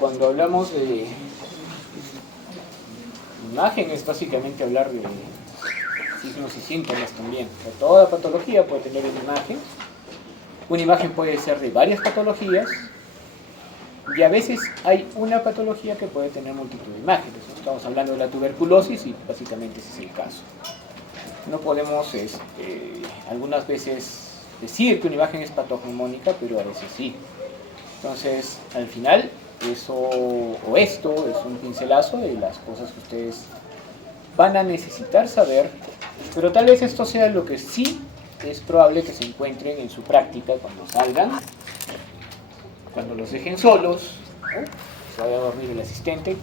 cuando hablamos de imagen es básicamente hablar de signos y síntomas también. Toda patología puede tener una imagen. Una imagen puede ser de varias patologías y a veces hay una patología que puede tener multitud de imágenes. Estamos hablando de la tuberculosis y básicamente ese es el caso. No podemos algunas veces decir que una imagen es patognomónica, pero a veces sí. Entonces, al final, esto es un pincelazo de las cosas que ustedes van a necesitar saber, pero tal vez esto sea lo que sí es probable que se encuentren en su práctica cuando salgan, cuando los dejen solos, ¿no? Se vaya a dormir el asistente,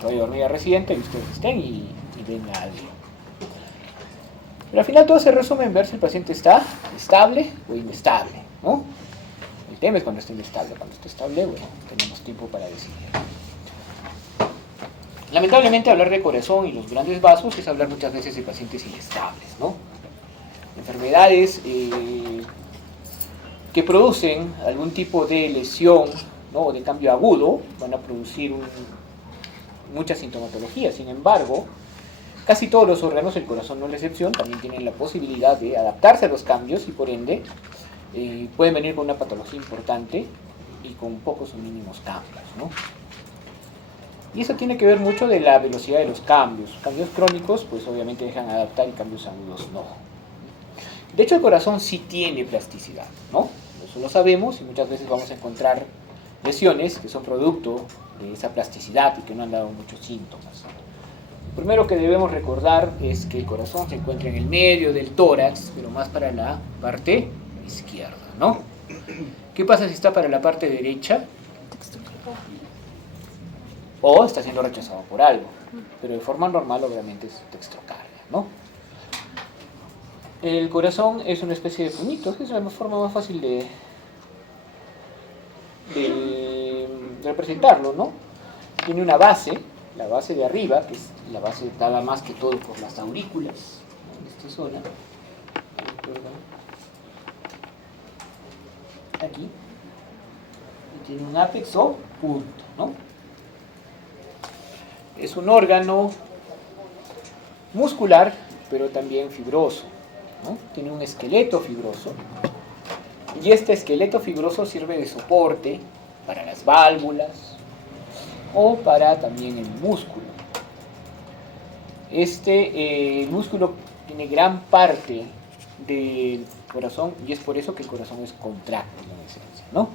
se vaya a dormir el residente y ustedes estén y ven a alguien. Pero al final todo se resume en ver si el paciente está estable o inestable, ¿no? El tema es cuando esté inestable. Cuando esté estable, bueno, tenemos tiempo para decidir. Lamentablemente hablar de corazón y los grandes vasos es hablar muchas veces de pacientes inestables, ¿no? Enfermedades que producen algún tipo de lesión, ¿no? O de cambio agudo van a producir mucha sintomatología. Sin embargo, casi todos los órganos, el corazón no es la excepción, también tienen la posibilidad de adaptarse a los cambios y por ende pueden venir con una patología importante y con pocos o mínimos cambios, ¿no? Y eso tiene que ver mucho de la velocidad de los cambios. Cambios crónicos, pues obviamente dejan adaptar y cambios agudos no. De hecho, el corazón sí tiene plasticidad, ¿no? Eso lo sabemos y muchas veces vamos a encontrar lesiones que son producto de esa plasticidad y que no han dado muchos síntomas. Lo primero que debemos recordar es que el corazón se encuentra en el medio del tórax, pero más para la parte izquierda, ¿no? ¿Qué pasa si está para la parte derecha? O está siendo rechazado por algo, pero de forma normal obviamente es dextrocardia, ¿no? El corazón es una especie de puñito, es la forma más fácil de representarlo, ¿no? Tiene una base, la base de arriba, que es la base dada más que todo por las aurículas, ¿no? En esta zona, aquí, y tiene un ápex o punto, ¿no? Es un órgano muscular, pero también fibroso, ¿no? Tiene un esqueleto fibroso, y este esqueleto fibroso sirve de soporte para las válvulas o para también el músculo. Este músculo tiene gran parte del corazón y es por eso que el corazón es contráctil en esencia, ¿no?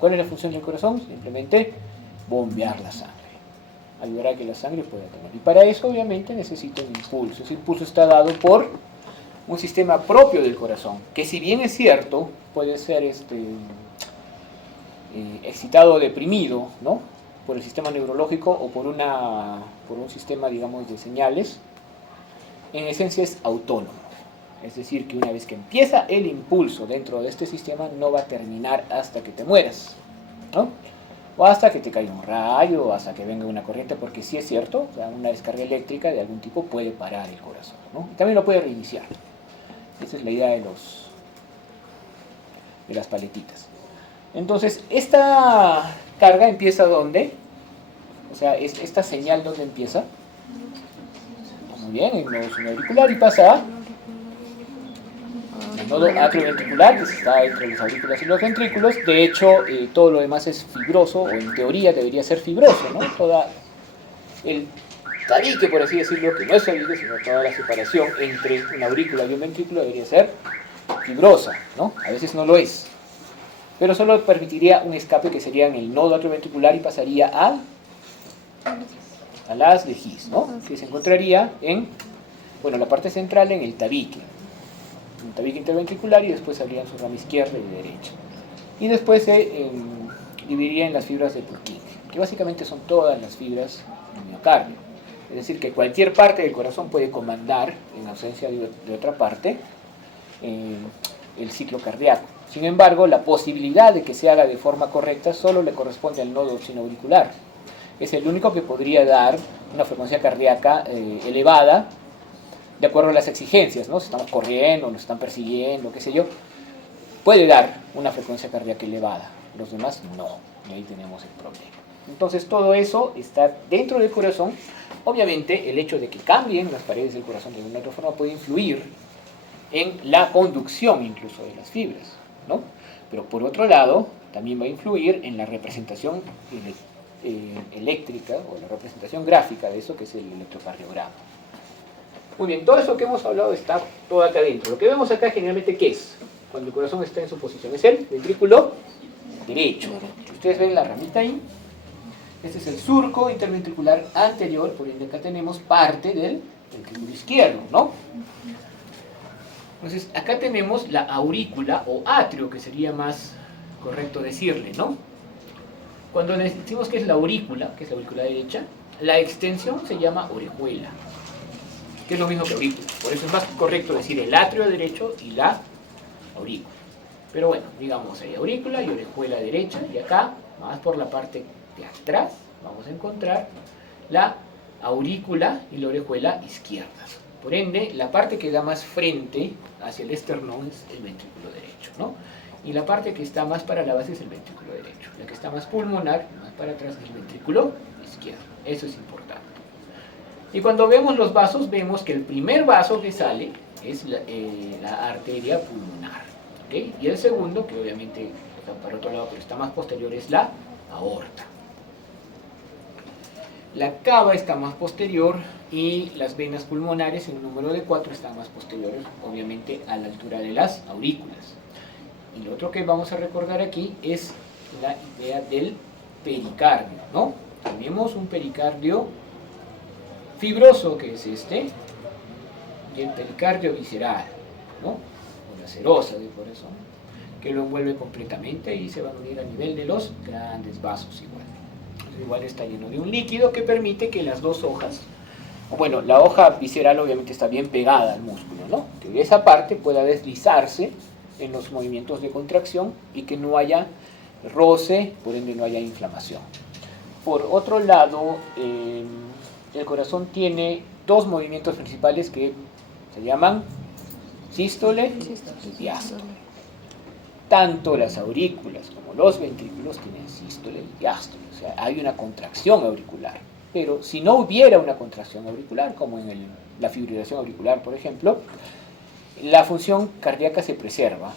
¿Cuál es la función del corazón? Simplemente bombear la sangre, ayudar a que la sangre pueda tener. Y para eso obviamente necesita un impulso. Ese impulso está dado por un sistema propio del corazón, que si bien es cierto, puede ser excitado o deprimido, ¿no? Por el sistema neurológico o por un sistema, digamos, de señales, en esencia es autónomo. Es decir, que una vez que empieza el impulso dentro de este sistema, no va a terminar hasta que te mueras, ¿no? O hasta que te caiga un rayo, o hasta que venga una corriente, porque sí es cierto, o sea, una descarga eléctrica de algún tipo puede parar el corazón, ¿no? Y también lo puede reiniciar. Esa es la idea de las paletitas. Entonces, esta carga empieza ¿dónde? O sea, esta señal ¿dónde empieza? Muy bien, en el nodo auricular y pasa al nodo atrioventricular, que está entre los aurículas y los ventrículos. De hecho, todo lo demás es fibroso, o en teoría debería ser fibroso, ¿no? Toda el tabique, por así decirlo, que no es tabique, sino toda la separación entre una aurícula y un ventrículo debería ser fibrosa, ¿no? A veces no lo es. Pero solo permitiría un escape que sería en el nodo atrioventricular y pasaría a las de His, ¿no? Que se encontraría en, bueno, la parte central en el tabique interventricular y después habrían su rama izquierda y derecha. Y después se dividiría en las fibras de Purkinje, que básicamente son todas las fibras del miocardio. Es decir, que cualquier parte del corazón puede comandar, en ausencia de otra parte, el ciclo cardíaco. Sin embargo, la posibilidad de que se haga de forma correcta solo le corresponde al nodo sinoauricular. Es el único que podría dar una frecuencia cardíaca elevada de acuerdo a las exigencias, ¿no? Si estamos corriendo, nos están persiguiendo, qué sé yo, puede dar una frecuencia cardíaca elevada. Los demás no, y ahí tenemos el problema. Entonces todo eso está dentro del corazón. Obviamente el hecho de que cambien las paredes del corazón de una u otra forma puede influir en la conducción incluso de las fibras, ¿no? Pero por otro lado, también va a influir en la representación eléctrica o la representación gráfica de eso que es el electrocardiograma. Muy bien, todo eso que hemos hablado está todo acá adentro. Lo que vemos acá generalmente, ¿qué es? Cuando el corazón está en su posición, es el ventrículo derecho. Si ustedes ven la ramita ahí, este es el surco interventricular anterior, por ende acá tenemos parte del ventrículo izquierdo, ¿no? Entonces, acá tenemos la aurícula o atrio, que sería más correcto decirle, ¿no? Cuando decimos que es la aurícula, que es la aurícula derecha, la extensión se llama orejuela, que es lo mismo que aurícula. Por eso es más correcto decir el atrio derecho y la aurícula. Pero bueno, digamos, hay aurícula y orejuela derecha, y acá, más por la parte de atrás, vamos a encontrar la aurícula y la orejuela izquierdas. Por ende, la parte que da más frente hacia el esternón es el ventrículo derecho, ¿no? Y la parte que está más para la base es el ventrículo derecho. La que está más pulmonar, más para atrás, es el ventrículo izquierdo. Eso es importante. Y cuando vemos los vasos, vemos que el primer vaso que sale es la arteria pulmonar, ¿okay? Y el segundo, que obviamente está para otro lado, pero está más posterior, es la aorta. La cava está más posterior y las venas pulmonares, en un número de 4, están más posteriores, obviamente, a la altura de las aurículas. Y lo otro que vamos a recordar aquí es la idea del pericardio, ¿no? Tenemos un pericardio fibroso, que es este, y el pericardio visceral, ¿no? O la serosa del corazón, que lo envuelve completamente y se van a unir a nivel de los grandes vasos igual. Igual está lleno de un líquido que permite que las dos hojas, bueno, la hoja visceral obviamente está bien pegada al músculo, ¿no? Que esa parte pueda deslizarse en los movimientos de contracción y que no haya roce, por ende no haya inflamación. Por otro lado, el corazón tiene dos movimientos principales que se llaman sístole y diástole. Tanto las aurículas como los ventrículos tienen sístole y diástole, o sea, hay una contracción auricular. Pero si no hubiera una contracción auricular, como en la fibrilación auricular, por ejemplo, la función cardíaca se preserva,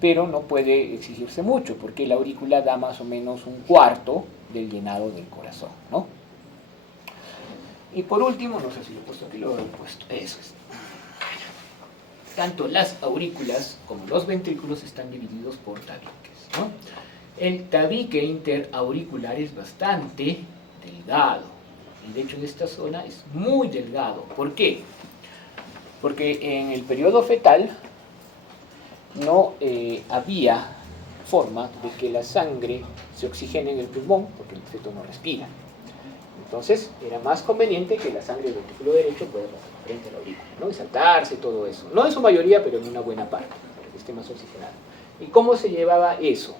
pero no puede exigirse mucho, porque la aurícula da más o menos un cuarto del llenado del corazón, ¿no? Y por último, no sé si lo he puesto aquí, lo he puesto, eso es. Tanto las aurículas como los ventrículos están divididos por tabiques, ¿no? El tabique interauricular es bastante delgado, y de hecho en esta zona es muy delgado. ¿Por qué? Porque en el periodo fetal no había forma de que la sangre se oxigene en el pulmón, porque el feto no respira. Entonces era más conveniente que la sangre del ventrículo derecho pueda pasar frente a la aurícula, ¿no? Y saltarse todo eso. No en su mayoría, pero en una buena parte, para que esté más oxigenado. ¿Y cómo se llevaba eso?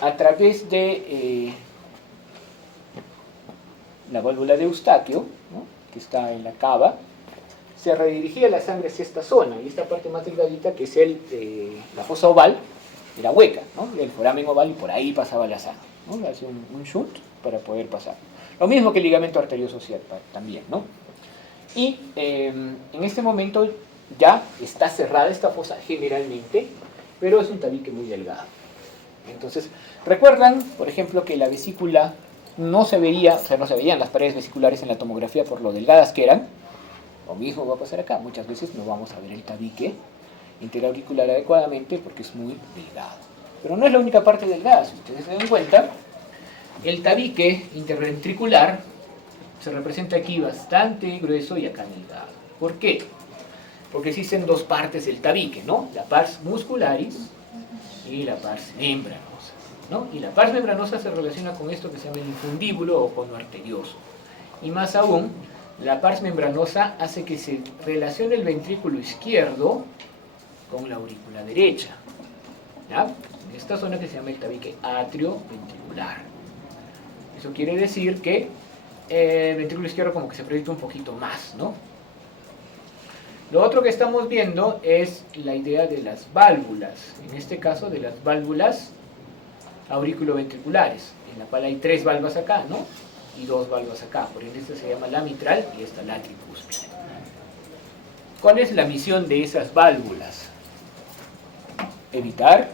A través de la válvula de Eustaquio, ¿no? Que está en la cava, se redirigía la sangre hacia esta zona, y esta parte más delgadita, que es la fosa oval, era hueca, ¿no? El foramen oval, y por ahí pasaba la sangre, ¿no? Le hacía un shunt para poder pasar. Lo mismo que el ligamento arteriosocial también, ¿no? Y en este momento ya está cerrada esta fosa generalmente, pero es un tabique muy delgado. Entonces, recuerdan, por ejemplo, que la vesícula no se veía, o sea, no se veían las paredes vesiculares en la tomografía por lo delgadas que eran. Lo mismo va a pasar acá, muchas veces no vamos a ver el tabique interauricular adecuadamente porque es muy delgado. Pero no es la única parte delgada, si ustedes se dan cuenta, el tabique interventricular se representa aquí bastante grueso y acá delgado. ¿Por qué? Porque existen dos partes del tabique, ¿no? La pars muscularis y la pars membranosa, ¿no? Y la pars membranosa se relaciona con esto que se llama el infundíbulo o cono arterioso. Y más aún, la pars membranosa hace que se relacione el ventrículo izquierdo con la aurícula derecha, ¿ya? En esta zona que se llama el tabique atrioventricular. Eso quiere decir que el ventrículo izquierdo como que se proyecta un poquito más, ¿no? Lo otro que estamos viendo es la idea de las válvulas, en este caso de las válvulas auriculoventriculares, en la cual hay 3 valvas acá, ¿no? Y 2 valvas acá. Por ejemplo, esta se llama la mitral y esta la tricúspide. ¿Cuál es la misión de esas válvulas? Evitar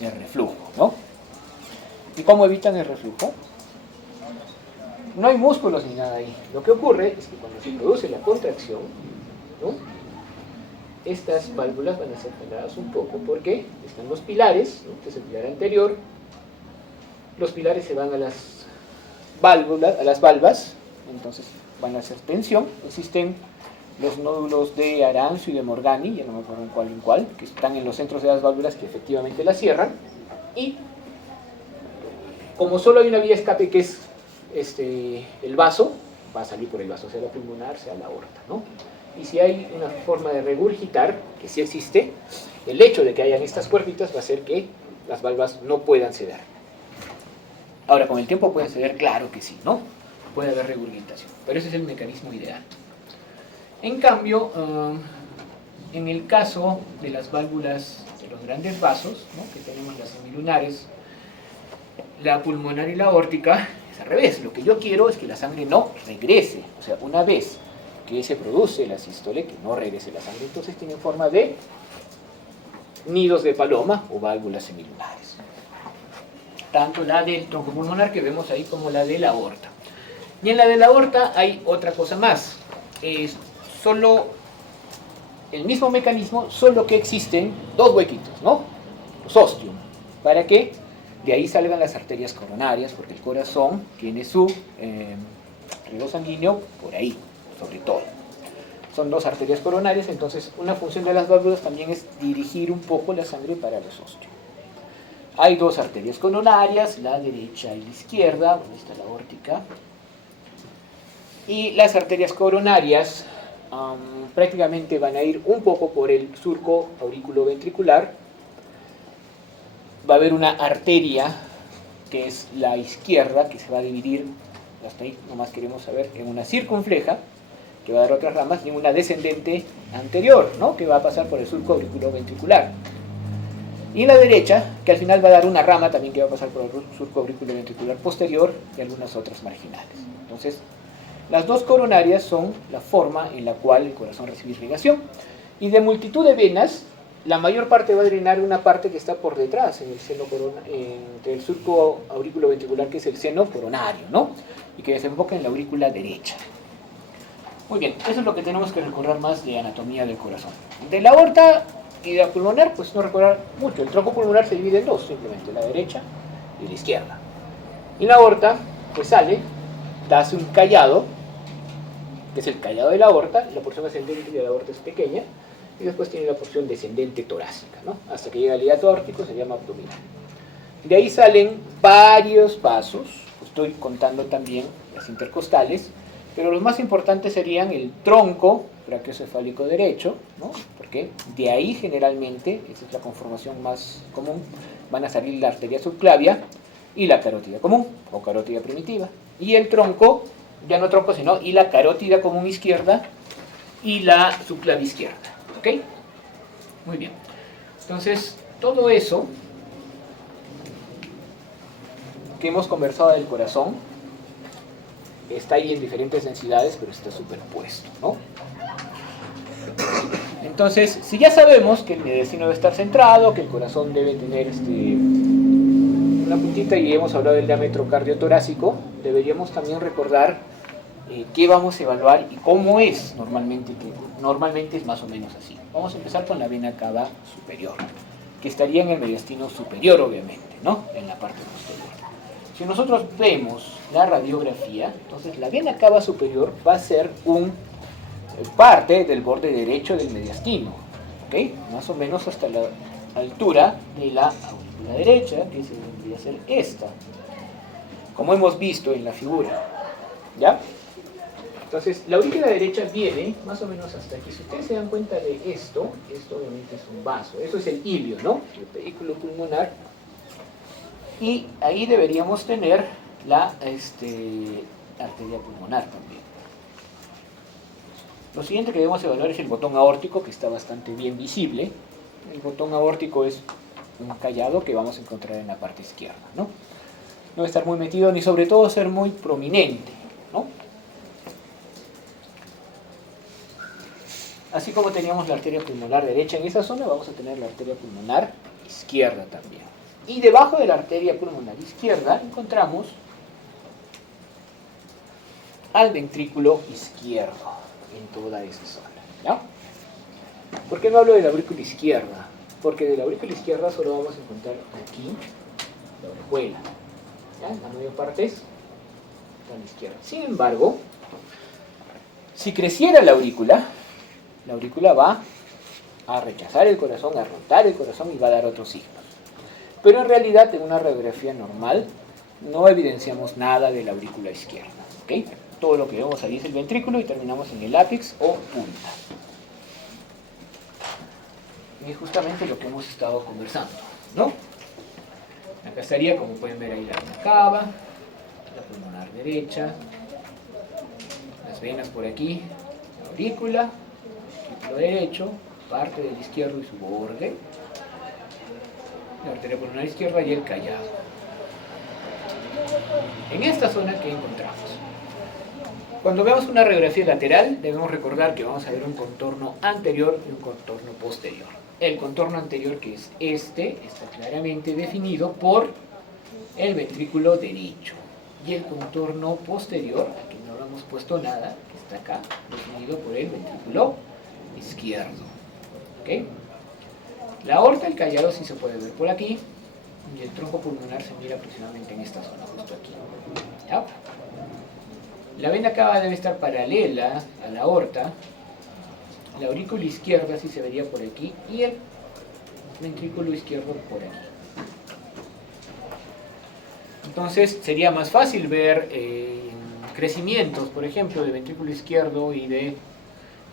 el reflujo, ¿no? ¿Y cómo evitan el reflujo? No hay músculos ni nada ahí. Lo que ocurre es que cuando se produce la contracción, ¿no?, estas válvulas van a ser jaladas un poco porque están los pilares, ¿no?, que es el pilar anterior. Los pilares se van a las válvulas, a las valvas, entonces van a hacer tensión. Existen los nódulos de Arancio y de Morgani, ya no me acuerdo en cuál, que están en los centros de las válvulas que efectivamente las cierran. Y como solo hay una vía de escape que es el vaso, va a salir por el vaso, sea la pulmonar, sea la aorta, ¿no? Y si hay una forma de regurgitar, que sí existe, el hecho de que hayan estas puertitas va a hacer que las valvas no puedan ceder. Ahora, con el tiempo pueden ceder, claro que sí, ¿no? Puede haber regurgitación, pero ese es el mecanismo ideal. En cambio, en el caso de las válvulas de los grandes vasos, ¿no?, que tenemos las semilunares, la pulmonar y la aórtica, es al revés. Lo que yo quiero es que la sangre no regrese. O sea, una vez que se produce la sístole, que no regrese la sangre, entonces tienen forma de nidos de paloma o válvulas semilunares. Tanto la del tronco pulmonar que vemos ahí como la de la aorta. Y en la de la aorta hay otra cosa más. Es solo el mismo mecanismo, solo que existen 2 huequitos, ¿no? Los ostium. ¿Para qué? De ahí salgan las arterias coronarias, porque el corazón tiene su riego sanguíneo por ahí, sobre todo. Son 2 arterias coronarias, entonces una función de las válvulas también es dirigir un poco la sangre para los ostium. Hay 2 arterias coronarias, la derecha y la izquierda, bueno, esta es la aórtica. Y las arterias coronarias prácticamente van a ir un poco por el surco auriculoventricular. Va a haber una arteria, que es la izquierda, que se va a dividir, hasta ahí nomás queremos saber, en una circunfleja, que va a dar otras ramas, y en una descendente anterior, ¿no?, que va a pasar por el surco auriculoventricular. Y la derecha, que al final va a dar una rama también que va a pasar por el surco auriculoventricular posterior y algunas otras marginales. Entonces, las 2 coronarias son la forma en la cual el corazón recibe irrigación. Y de multitud de venas, la mayor parte va a drenar una parte que está por detrás, en el seno entre el surco auriculoventricular, que es el seno coronario, ¿no?, y que desemboca en la aurícula derecha. Muy bien, eso es lo que tenemos que recordar más de anatomía del corazón. De la aorta y de la pulmonar, pues no recordar mucho. El tronco pulmonar se divide en 2, simplemente, la derecha y la izquierda. Y la aorta, pues sale, hace un callado, que es el callado de la aorta, la porción ascendente de la aorta es pequeña, y después tiene la porción descendente torácica, ¿no?, hasta que llega al hiato aórtico, se llama abdominal. De ahí salen varios vasos, estoy contando también las intercostales, pero los más importantes serían el tronco brachiocefálico derecho, ¿no?, porque de ahí generalmente, esta es la conformación más común, van a salir la arteria subclavia y la carótida común, o carótida primitiva. Y el tronco, ya no tronco, sino y la carótida común izquierda y la subclavia izquierda. ¿Ok? Muy bien. Entonces, todo eso que hemos conversado del corazón está ahí en diferentes densidades, pero está superpuesto, ¿no? Entonces, si ya sabemos que el mediastino debe estar centrado, que el corazón debe tener una puntita, y hemos hablado del diámetro cardiotorácico, deberíamos también recordar qué vamos a evaluar y cómo es normalmente, que normalmente es más o menos así. Vamos a empezar con la vena cava superior, que estaría en el mediastino superior, obviamente, ¿no?, en la parte posterior. Si nosotros vemos la radiografía, entonces la vena cava superior va a ser parte del borde derecho del mediastino, ¿ok?, más o menos hasta la altura de la aurícula derecha, que vendría a ser esta, como hemos visto en la figura, ¿ya? Entonces, la aurícula derecha viene más o menos hasta aquí. Si ustedes se dan cuenta de esto obviamente es un vaso, eso es el ilio, ¿no?, el pedículo pulmonar, y ahí deberíamos tener la arteria pulmonar también. Lo siguiente que debemos evaluar es el botón aórtico, que está bastante bien visible. El botón aórtico es un callado que vamos a encontrar en la parte izquierda, ¿no? No debe estar muy metido ni sobre todo ser muy prominente, ¿no? Así como teníamos la arteria pulmonar derecha en esa zona, vamos a tener la arteria pulmonar izquierda también. Y debajo de la arteria pulmonar izquierda encontramos al ventrículo izquierdo en toda esa zona, ¿ya? ¿Por qué no hablo de la aurícula izquierda? Porque de la aurícula izquierda solo vamos a encontrar aquí la orejuela, ¿ya? La mayor parte es a la izquierda. Sin embargo, si creciera la aurícula va a rechazar el corazón, a rotar el corazón y va a dar otros signos. Pero en realidad, en una radiografía normal, no evidenciamos nada de la aurícula izquierda, ¿ok? Todo lo que vemos ahí es el ventrículo y terminamos en el ápex o punta. Y es justamente lo que hemos estado conversando, ¿no? Acá estaría, como pueden ver ahí, la vena cava, la pulmonar derecha, las venas por aquí, la aurícula, el ventrículo derecho, parte del izquierdo y su borde, la arteria pulmonar izquierda y el callado. En esta zona, ¿qué encontramos? Cuando veamos una radiografía lateral, debemos recordar que vamos a ver un contorno anterior y un contorno posterior. El contorno anterior, que es este, está claramente definido por el ventrículo derecho. Y el contorno posterior, aquí no lo hemos puesto nada, que está acá, definido por el ventrículo izquierdo. ¿Okay? La aorta, el callado sí se puede ver por aquí, y el tronco pulmonar se mira aproximadamente en esta zona, justo aquí. ¿Ya? La vena cava debe estar paralela a la aorta, la aurícula izquierda sí se vería por aquí, y el ventrículo izquierdo por aquí. Entonces sería más fácil ver crecimientos, por ejemplo, de ventrículo izquierdo y de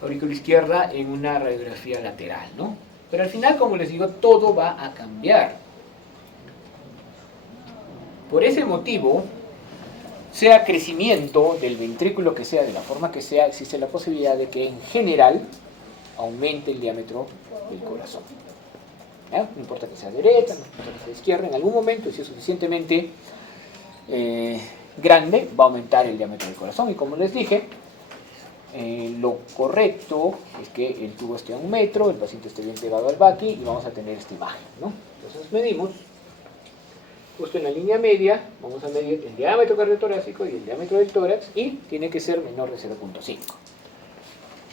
aurícula izquierda en una radiografía lateral, ¿no? Pero al final, como les digo, todo va a cambiar. Por ese motivo, sea crecimiento del ventrículo que sea, de la forma que sea, existe la posibilidad de que en general aumente el diámetro del corazón. ¿Ya? No importa que sea derecha, no importa que sea izquierda, en algún momento, si es suficientemente grande, va a aumentar el diámetro del corazón. Y como les dije, lo correcto es que el tubo esté a 1 metro, el paciente esté bien pegado al baqui y vamos a tener esta imagen, ¿no? Entonces medimos justo en la línea media, vamos a medir el diámetro cardiotorácico y el diámetro del tórax, y tiene que ser menor de 0.5.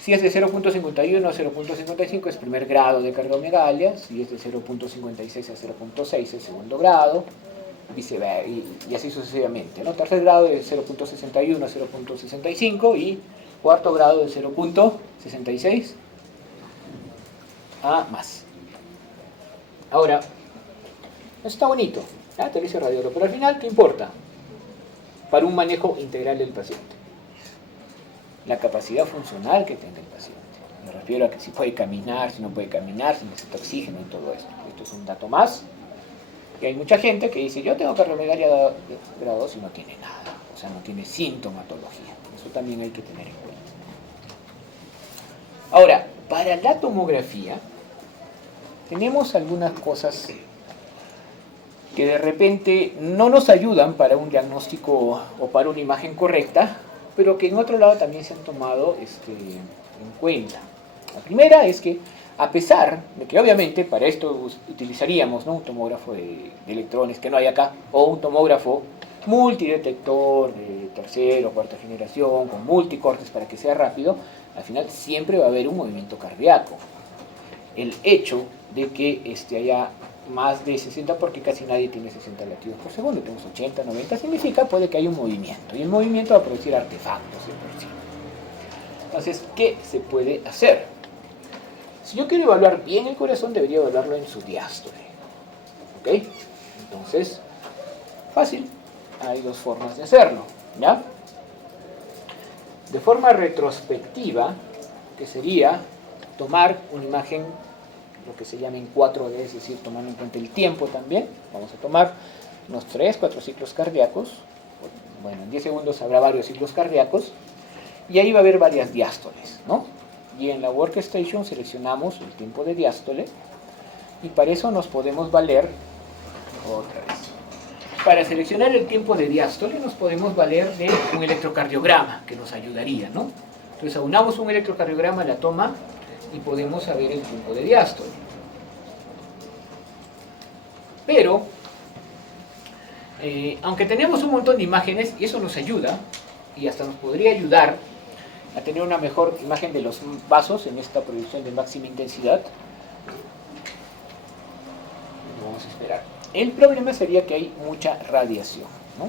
Si es de 0.51 a 0.55 es primer grado de cardiomegalia, si es de 0.56 a 0.6 es segundo grado, viceversa, y así sucesivamente, ¿no? Tercer grado de 0.61 a 0.65 y cuarto grado de 0.66 a más. Ahora, eso está bonito, ¿ya? Te dice radiólogo, pero al final, ¿qué importa? Para un manejo integral del paciente. La capacidad funcional que tenga el paciente. Me refiero a que si puede caminar, si no puede caminar, si necesita oxígeno y todo esto. Esto es un dato más. Y hay mucha gente que dice, yo tengo cardiomegalia de grado 2 y no tiene nada. O sea, no tiene sintomatología. Eso también hay que tener en cuenta. Ahora, para la tomografía, tenemos algunas cosas que de repente no nos ayudan para un diagnóstico o para una imagen correcta, pero que en otro lado también se han tomado en cuenta. La primera es que, a pesar de que obviamente para esto utilizaríamos, ¿no?, un tomógrafo de electrones que no hay acá, o un tomógrafo multidetector de tercera o cuarta generación, con multicortes para que sea rápido, al final siempre va a haber un movimiento cardíaco. El hecho de que haya más de 60, porque casi nadie tiene 60 latidos por segundo, tenemos 80, 90, significa puede que haya un movimiento, y el movimiento va a producir artefactos de por sí. Entonces, ¿qué se puede hacer? Si yo quiero evaluar bien el corazón, debería evaluarlo en su diástole. ¿Ok? Entonces, fácil, hay dos formas de hacerlo, ¿ya? De forma retrospectiva, que sería tomar una imagen, lo que se llama en 4D, es decir, tomando en cuenta el tiempo también. Vamos a tomar unos 3, 4 ciclos cardíacos. Bueno, en 10 segundos habrá varios ciclos cardíacos. Y ahí va a haber varias diástoles, ¿no? Y en la workstation seleccionamos el tiempo de diástole Y para eso nos podemos valer, otra vez, para seleccionar el tiempo de diástole nos podemos valer de un electrocardiograma que nos ayudaría, ¿no? Entonces aunamos un electrocardiograma a la toma y podemos saber el tiempo de diástole. Pero, aunque tenemos un montón de imágenes, y eso nos ayuda, y hasta nos podría ayudar a tener una mejor imagen de los vasos en esta proyección de máxima intensidad. Vamos a esperar. El problema sería que hay mucha radiación, ¿no?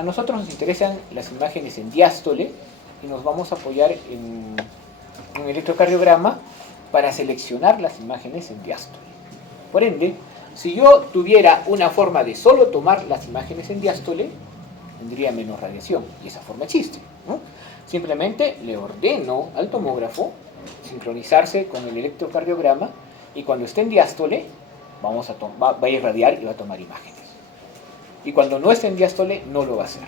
A nosotros nos interesan las imágenes en diástole y nos vamos a apoyar en un electrocardiograma para seleccionar las imágenes en diástole. Por ende, si yo tuviera una forma de solo tomar las imágenes en diástole, tendría menos radiación, y esa forma existe, ¿no? Simplemente le ordeno al tomógrafo sincronizarse con el electrocardiograma y cuando esté en diástole va a irradiar y va a tomar imágenes. Y cuando no esté en diástole no lo va a hacer.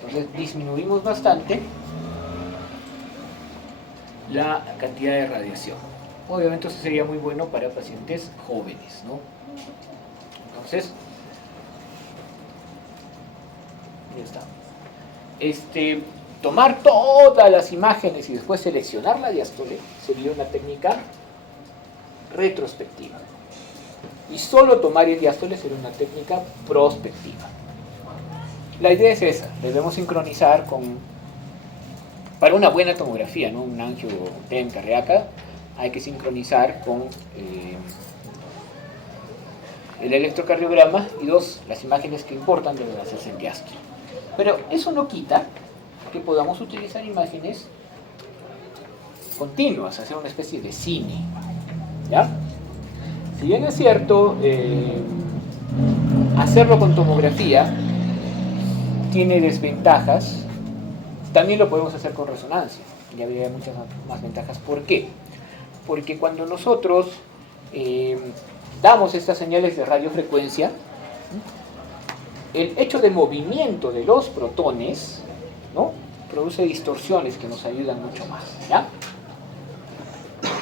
Entonces disminuimos bastante la cantidad de radiación. Obviamente eso sería muy bueno para pacientes jóvenes, ¿no? Entonces, ya está. Tomar todas las imágenes y después seleccionar la diástole sería una técnica retrospectiva. Y solo tomar el diástole sería una técnica prospectiva. La idea es esa, debemos sincronizar para una buena tomografía, ¿no? Un angio TEM cardíaca, hay que sincronizar con el electrocardiograma y las imágenes que importan deben hacerse en diástole. Pero eso no quita que podamos utilizar imágenes continuas, hacer una especie de cine, ¿ya? Si bien es cierto, hacerlo con tomografía tiene desventajas, también lo podemos hacer con resonancia, y habría muchas más ventajas. ¿Por qué? Porque cuando nosotros damos estas señales de radiofrecuencia, el hecho de movimiento de los protones, ¿no?, produce distorsiones que nos ayudan mucho más, ¿ya?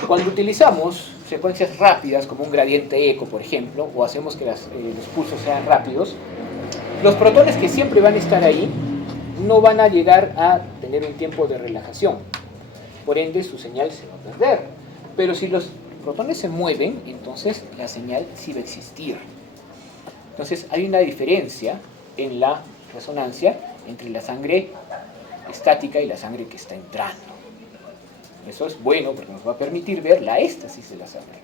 Cuando utilizamos secuencias rápidas como un gradiente eco, por ejemplo, o hacemos que los pulsos sean rápidos, los protones que siempre van a estar ahí no van a llegar a tener un tiempo de relajación, por ende su señal se va a perder. Pero si los protones se mueven, entonces la señal sí va a existir. Entonces hay una diferencia en la resonancia entre la sangre estática y la sangre que está entrando. Eso es bueno porque nos va a permitir ver la éstasis de la sangre.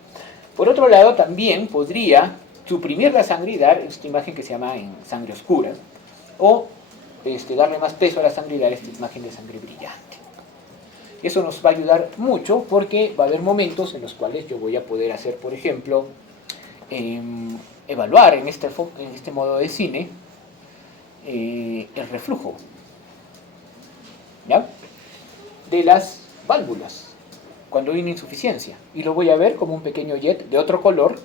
Por otro lado, también podría suprimir la sangre y dar esta imagen que se llama en sangre oscura, o darle más peso a la sangre y dar esta imagen de sangre brillante. Eso nos va a ayudar mucho porque va a haber momentos en los cuales yo voy a poder hacer, por ejemplo, evaluar en este modo de cine el reflujo, ¿ya?, de las válvulas cuando hay una insuficiencia, y lo voy a ver como un pequeño jet de otro color.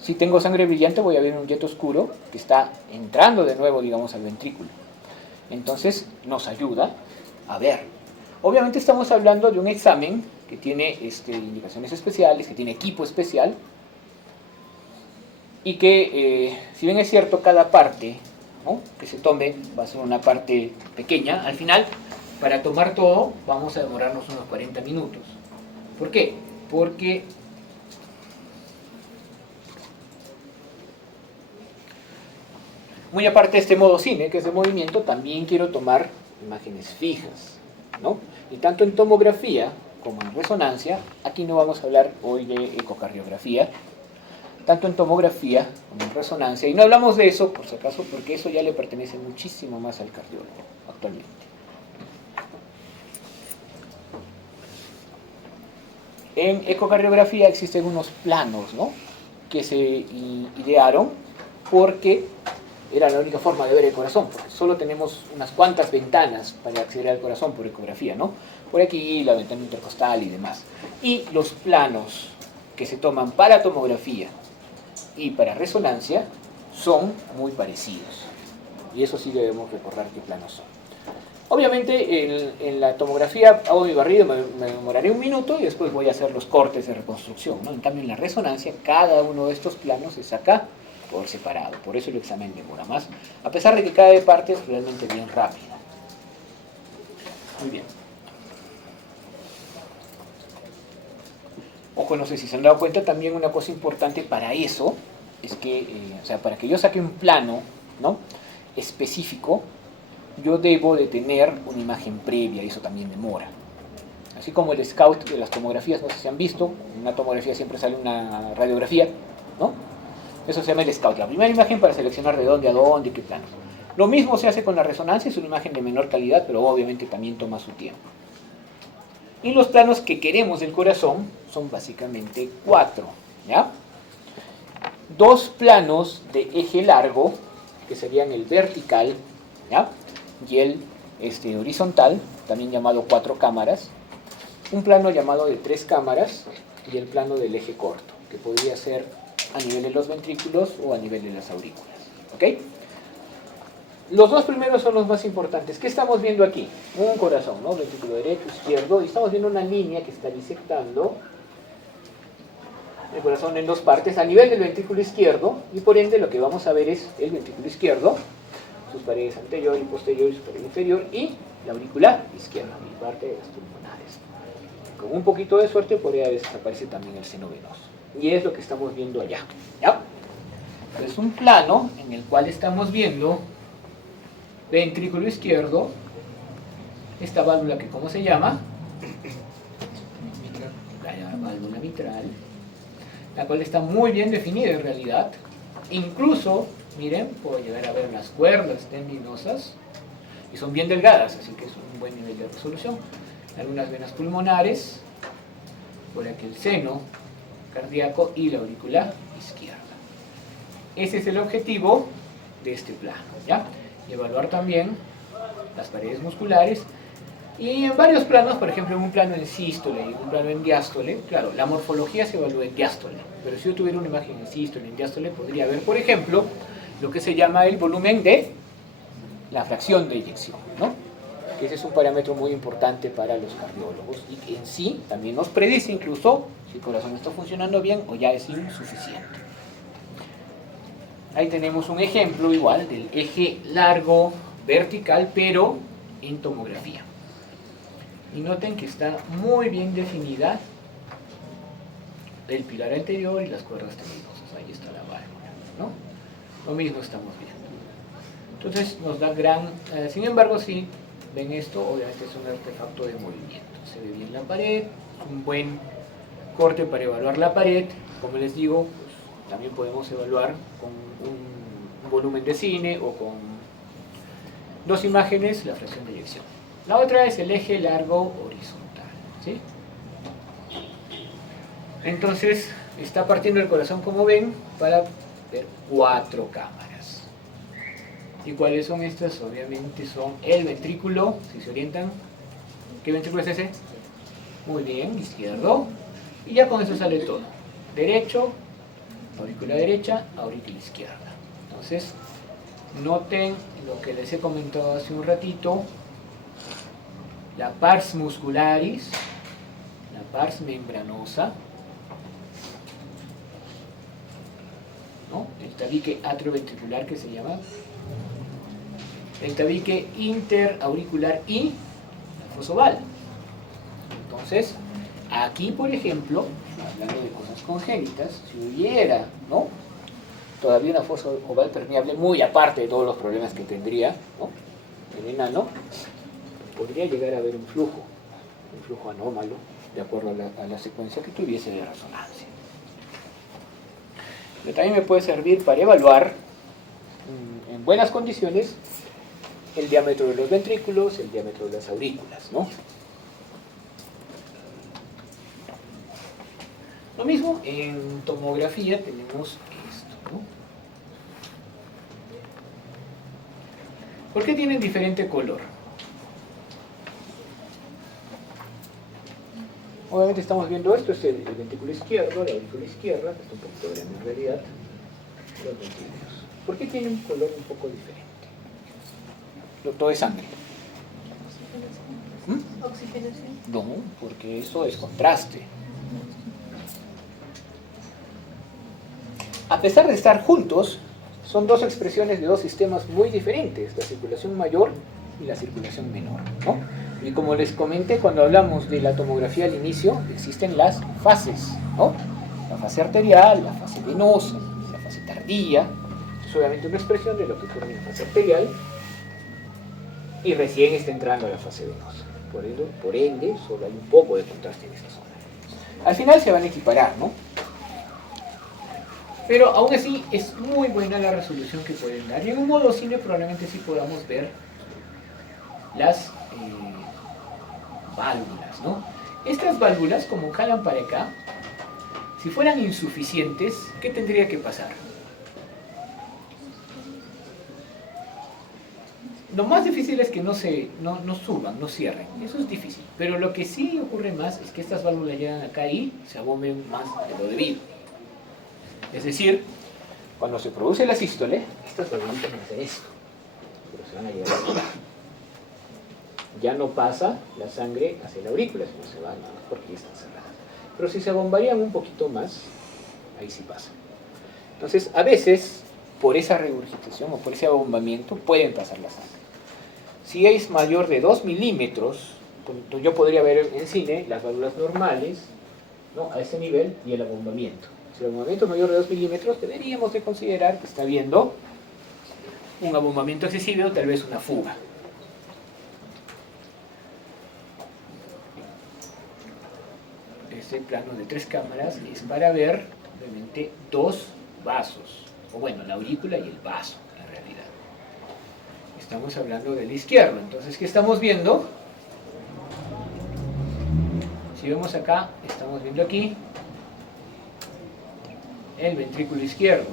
Si tengo sangre brillante voy a ver un jet oscuro que está entrando de nuevo, digamos, al ventrículo. Entonces nos ayuda a ver. Obviamente estamos hablando de un examen que tiene indicaciones especiales, que tiene equipo especial, y que, si bien es cierto, cada parte, ¿no?, que se tome va a ser una parte pequeña, al final, para tomar todo, vamos a demorarnos unos 40 minutos. ¿Por qué? Porque muy aparte de este modo cine, que es de movimiento, también quiero tomar imágenes fijas, ¿no? Y tanto en tomografía como en resonancia, aquí no vamos a hablar hoy de ecocardiografía, tanto en tomografía como en resonancia, y no hablamos de eso, por si acaso, porque eso ya le pertenece muchísimo más al cardiólogo actualmente. En ecocardiografía existen unos planos, ¿no?, que se idearon porque era la única forma de ver el corazón, porque solo tenemos unas cuantas ventanas para acceder al corazón por ecografía, ¿no? Por aquí, la ventana intercostal y demás. Y los planos que se toman para tomografía y para resonancia son muy parecidos. Y eso sí debemos recordar qué planos son. Obviamente en la tomografía hago mi barrido, me demoraré un minuto y después voy a hacer los cortes de reconstrucción, ¿no? En cambio en la resonancia cada uno de estos planos se saca por separado, por eso el examen demora más, a pesar de que cada parte es realmente bien rápida. Muy bien. Ojo, no sé si se han dado cuenta, también una cosa importante para eso es que, o sea, para que yo saque un plano, ¿no?, específico, yo debo de tener una imagen previa y eso también demora. Así como el scout de las tomografías, no sé si han visto, en una tomografía siempre sale una radiografía, ¿no? Eso se llama el scout, la primera imagen para seleccionar de dónde a dónde y qué planos. Lo mismo se hace con la resonancia, es una imagen de menor calidad, pero obviamente también toma su tiempo. Y los planos que queremos del corazón son básicamente 4, ¿ya? 2 planos de eje largo, que serían el vertical, ¿ya?, y el horizontal, también llamado 4 cámaras. Un plano llamado de 3 cámaras y el plano del eje corto, que podría ser a nivel de los ventrículos o a nivel de las aurículas. ¿Ok? Los 2 primeros son los más importantes. ¿Qué estamos viendo aquí? Un corazón, ¿no? Ventrículo derecho, izquierdo, y estamos viendo una línea que está disectando el corazón en 2 partes a nivel del ventrículo izquierdo, y por ende lo que vamos a ver es el ventrículo izquierdo, sus paredes anterior y posterior, su pared inferior, y la auricular izquierda, y parte de las pulmonares. Con un poquito de suerte podría desaparecer también el seno venoso. Y es lo que estamos viendo allá, ¿ya? Es un plano en el cual estamos viendo ventrículo izquierdo, esta válvula que, ¿cómo se llama? La válvula mitral, la cual está muy bien definida en realidad. Incluso, miren, puedo llegar a ver las cuerdas tendinosas y son bien delgadas, así que es un buen nivel de resolución. Algunas venas pulmonares, por aquí el seno cardíaco y la aurícula izquierda. Ese es el objetivo de este plano, ¿ya? Y evaluar también las paredes musculares. Y en varios planos, por ejemplo, en un plano en sístole y un plano en diástole, claro, la morfología se evalúa en diástole, pero si yo tuviera una imagen en sístole y en diástole, podría ver, por ejemplo, lo que se llama el volumen de la fracción de eyección, ¿no? Que ese es un parámetro muy importante para los cardiólogos y que en sí también nos predice incluso si el corazón está funcionando bien o ya es insuficiente. Ahí tenemos un ejemplo igual del eje largo vertical, pero en tomografía. Y noten que está muy bien definida el pilar anterior y las cuerdas tendinosas. Ahí está la válvula, ¿no? Lo mismo estamos viendo. Entonces nos da gran... sin embargo, si ven esto, obviamente es un artefacto de movimiento. Se ve bien la pared, es un buen corte para evaluar la pared. Como les digo, pues, también podemos evaluar con un volumen de cine o con 2 imágenes la fracción de eyección. La otra es el eje largo horizontal, ¿sí? Entonces, está partiendo el corazón, como ven, para ver 4 cámaras. ¿Y cuáles son estas? Obviamente son el ventrículo, si se orientan. ¿Qué ventrículo es ese? Muy bien, izquierdo. Y ya con eso sale todo. Derecho, aurícula derecha, aurícula izquierda. Entonces, noten lo que les he comentado hace un ratito. La pars muscularis, la pars membranosa, ¿no?, el tabique atrioventricular que se llama, el tabique interauricular y la fosa oval. Entonces, aquí por ejemplo, hablando de cosas congénitas, si hubiera, ¿no?, todavía una fosa oval permeable, muy aparte de todos los problemas que tendría, ¿no?, el enano, podría llegar a haber un flujo anómalo, de acuerdo a la secuencia que tuviese de resonancia. Pero también me puede servir para evaluar en buenas condiciones el diámetro de los ventrículos, el diámetro de las aurículas, ¿no? Lo mismo en tomografía tenemos esto, ¿no? ¿Por qué tienen diferente color? Obviamente estamos viendo esto, es el ventrículo izquierdo, la aurícula izquierda, que está un poquito grande en realidad, los ventrículos. ¿Por qué tiene un color un poco diferente? Todo es sangre. ¿Oxigenación? No, porque eso es contraste. A pesar de estar juntos, son dos expresiones de dos sistemas muy diferentes, la circulación mayor y la circulación menor, ¿no? Y como les comenté cuando hablamos de la tomografía al inicio, existen las fases, ¿no? La fase arterial, la fase venosa, la fase tardía, es obviamente una expresión de lo que ocurre en la fase arterial, y recién está entrando a la fase venosa. Por ende, solo hay un poco de contraste en esta zona. Al final se van a equiparar, ¿no? Pero aún así es muy buena la resolución que pueden dar. Y en un modo cine probablemente sí podamos ver las válvulas, ¿no? Estas válvulas, como jalan para acá, si fueran insuficientes, ¿qué tendría que pasar? Lo más difícil es que no suban, no cierren. Eso es difícil. Pero lo que sí ocurre más es que estas válvulas llegan acá y se abomben más de lo debido. Es decir, cuando se produce la sístole, estas válvulas van a hacer esto. Pero se van a llegar aquí. Ya no pasa la sangre hacia la aurícula, sino se va nada más porque están cerradas. Pero si se abombarían un poquito más, ahí sí pasa. Entonces, a veces, por esa regurgitación o por ese abombamiento, pueden pasar la sangre. Si es mayor de 2 milímetros, yo podría ver en cine las válvulas normales, ¿no?, a ese nivel y el abombamiento. Si el abombamiento es mayor de 2 milímetros, deberíamos de considerar que está habiendo un abombamiento excesivo o tal vez una fuga. Este plano de 3 cámaras es para ver realmente dos vasos, o bueno, la aurícula y el vaso, en realidad. Estamos hablando del izquierdo, entonces, ¿qué estamos viendo? Si vemos acá, estamos viendo aquí el ventrículo izquierdo,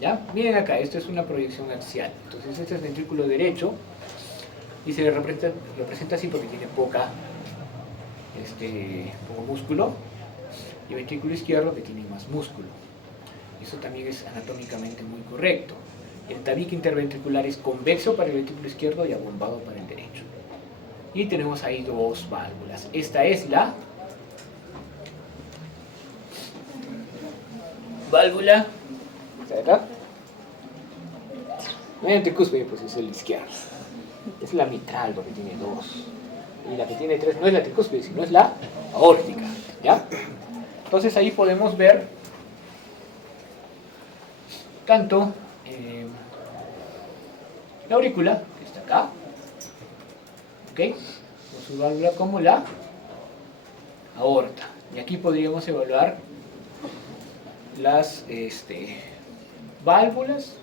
¿ya? Miren acá, esto es una proyección axial, entonces este es el ventrículo derecho y se le representa así porque tiene poco músculo, y el ventrículo izquierdo que tiene más músculo. Eso también es anatómicamente muy correcto. El tabique interventricular es convexo para el ventrículo izquierdo y abombado para el derecho. Y tenemos ahí dos válvulas. Esta es la válvula, ¿está de acá? No hay anticúspide, pues es el izquierdo. Es la mitral porque tiene dos. Y la que tiene tres no es la tricúspide, sino es la aórtica, ¿ya? Entonces ahí podemos ver tanto la aurícula, que está acá, ¿ok?, con su válvula, como la aorta. Y aquí podríamos evaluar las válvulas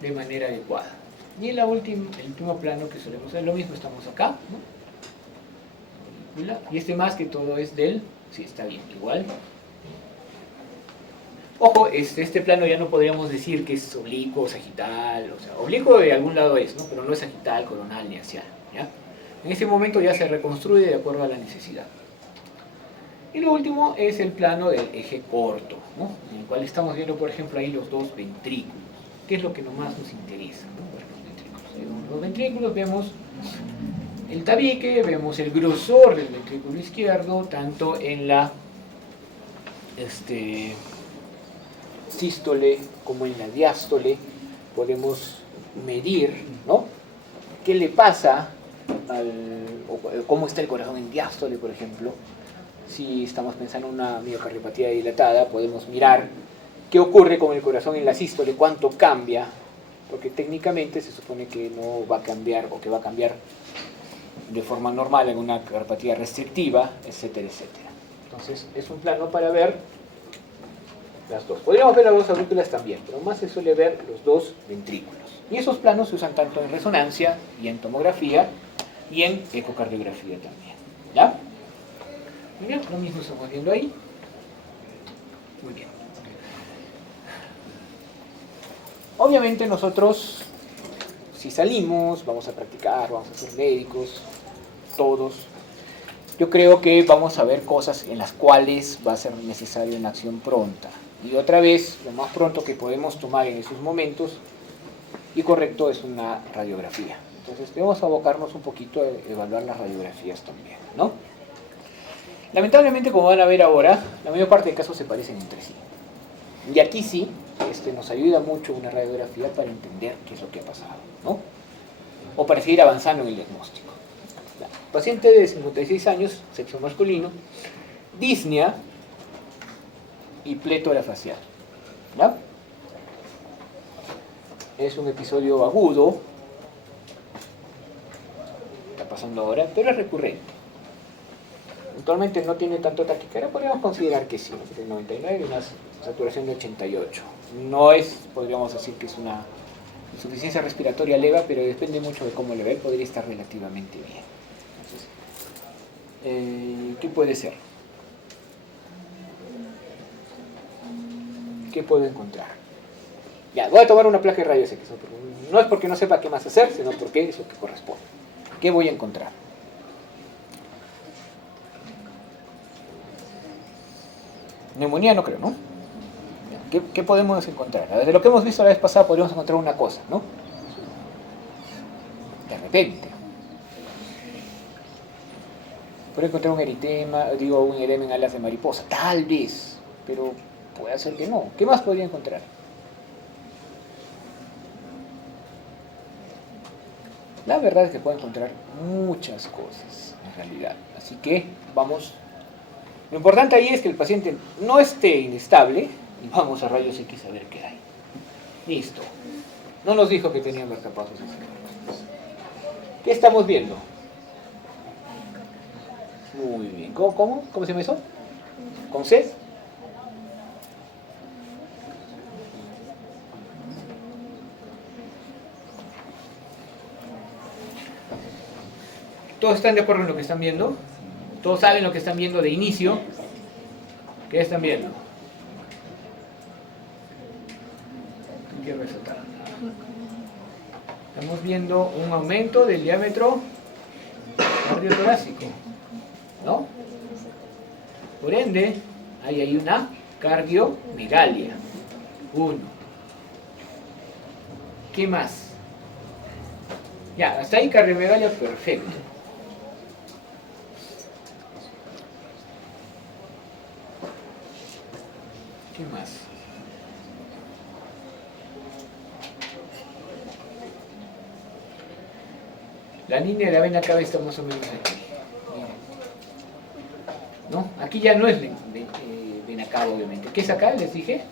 de manera adecuada. Y en el último plano que solemos hacer lo mismo, estamos acá, ¿no? Y más que todo es sí, está bien, igual. Ojo, este plano ya no podríamos decir que es oblicuo o sagital, o sea, oblicuo de algún lado es, ¿no?, pero no es sagital, coronal ni axial, ¿ya? En este momento ya se reconstruye de acuerdo a la necesidad. Y lo último es el plano del eje corto, ¿no?, en el cual estamos viendo, por ejemplo, ahí los dos ventrículos, que es lo que nomás nos interesa, ¿no? Los ventrículos, vemos el tabique, vemos el grosor del ventrículo izquierdo, tanto en la sístole como en la diástole. Podemos medir, ¿no?, qué le pasa o cómo está el corazón en diástole, por ejemplo. Si estamos pensando en una miocardiopatía dilatada, podemos mirar qué ocurre con el corazón en la sístole, cuánto cambia, porque técnicamente se supone que no va a cambiar, o que va a cambiar de forma normal en una cardiopatía restrictiva, etcétera, etcétera. Entonces es un plano para ver las dos. Podríamos ver las dos aurículas también, pero más se suele ver los dos ventrículos. Y esos planos se usan tanto en resonancia y en tomografía y en ecocardiografía también, ¿ya? Muy bien, lo mismo estamos viendo ahí. Muy bien. Obviamente nosotros, si salimos, vamos a practicar, vamos a ser médicos, todos. Yo creo que vamos a ver cosas en las cuales va a ser necesaria una acción pronta. Y otra vez, lo más pronto que podemos tomar en esos momentos y correcto es una radiografía. Entonces debemos abocarnos un poquito a evaluar las radiografías también, ¿no? Lamentablemente, como van a ver ahora, la mayor parte de casos se parecen entre sí. Y aquí sí, nos ayuda mucho una radiografía para entender qué es lo que ha pasado, ¿no? O para seguir avanzando en el diagnóstico. Paciente de 56 años, sexo masculino, disnea y plétora facial, ¿ya? Es un episodio agudo, está pasando ahora, pero es recurrente. Actualmente no tiene tanto taquicardia, podríamos considerar que sí, de 99 y una saturación de 88. No es, podríamos decir que es una insuficiencia respiratoria leve, pero depende mucho de cómo le ve, podría estar relativamente bien. Entonces, ¿qué puede ser? ¿Qué puedo encontrar? Ya, voy a tomar una placa de rayos X. No es porque no sepa qué más hacer, sino porque es lo que corresponde. ¿Qué voy a encontrar? Neumonía no creo, ¿no? ¿Qué podemos encontrar? Desde lo que hemos visto la vez pasada podríamos encontrar una cosa, ¿no? De repente. Puedo encontrar un eritema, un edema en alas de mariposa, tal vez, pero puede ser que no. ¿Qué más podría encontrar? La verdad es que puedo encontrar muchas cosas, en realidad. Así que vamos. Lo importante ahí es que el paciente no esté inestable y vamos a rayos X a ver qué hay. Listo. No nos dijo que tenía marcapasos. ¿Qué estamos viendo? Muy bien. ¿Cómo se llama eso? ¿Con C? ¿Todos están de acuerdo en lo que están viendo? ¿Todos saben lo que están viendo de inicio? ¿Qué están viendo? ¿Qué quiero resaltar? Estamos viendo un aumento del diámetro cardiotorácico, ¿no? Por ende, ahí hay una cardiomegalia. 1. ¿Qué más? Ya, hasta ahí cardiomegalia, perfecto. ¿Qué más? La línea de la vena cava está más o menos aquí. ¿No? Aquí ya no es vena cava, obviamente. ¿Qué es acá? Les dije.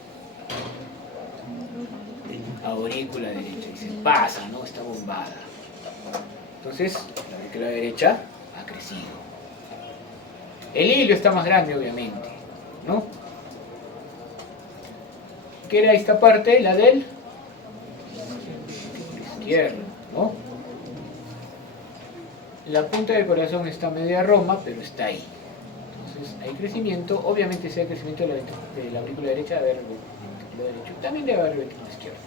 Aurícula derecha. Y se pasa, ¿no? Está bombada. Entonces, la aurícula derecha ha crecido. El hilo está más grande, obviamente, ¿no? ¿Qué era esta parte? La del izquierdo, ¿no? La punta del corazón está media roma, pero está ahí. Entonces hay crecimiento. Obviamente si hay crecimiento de la aurícula derecha, debe haber el ventrículo derecho. También debe haber el ventrículo izquierdo.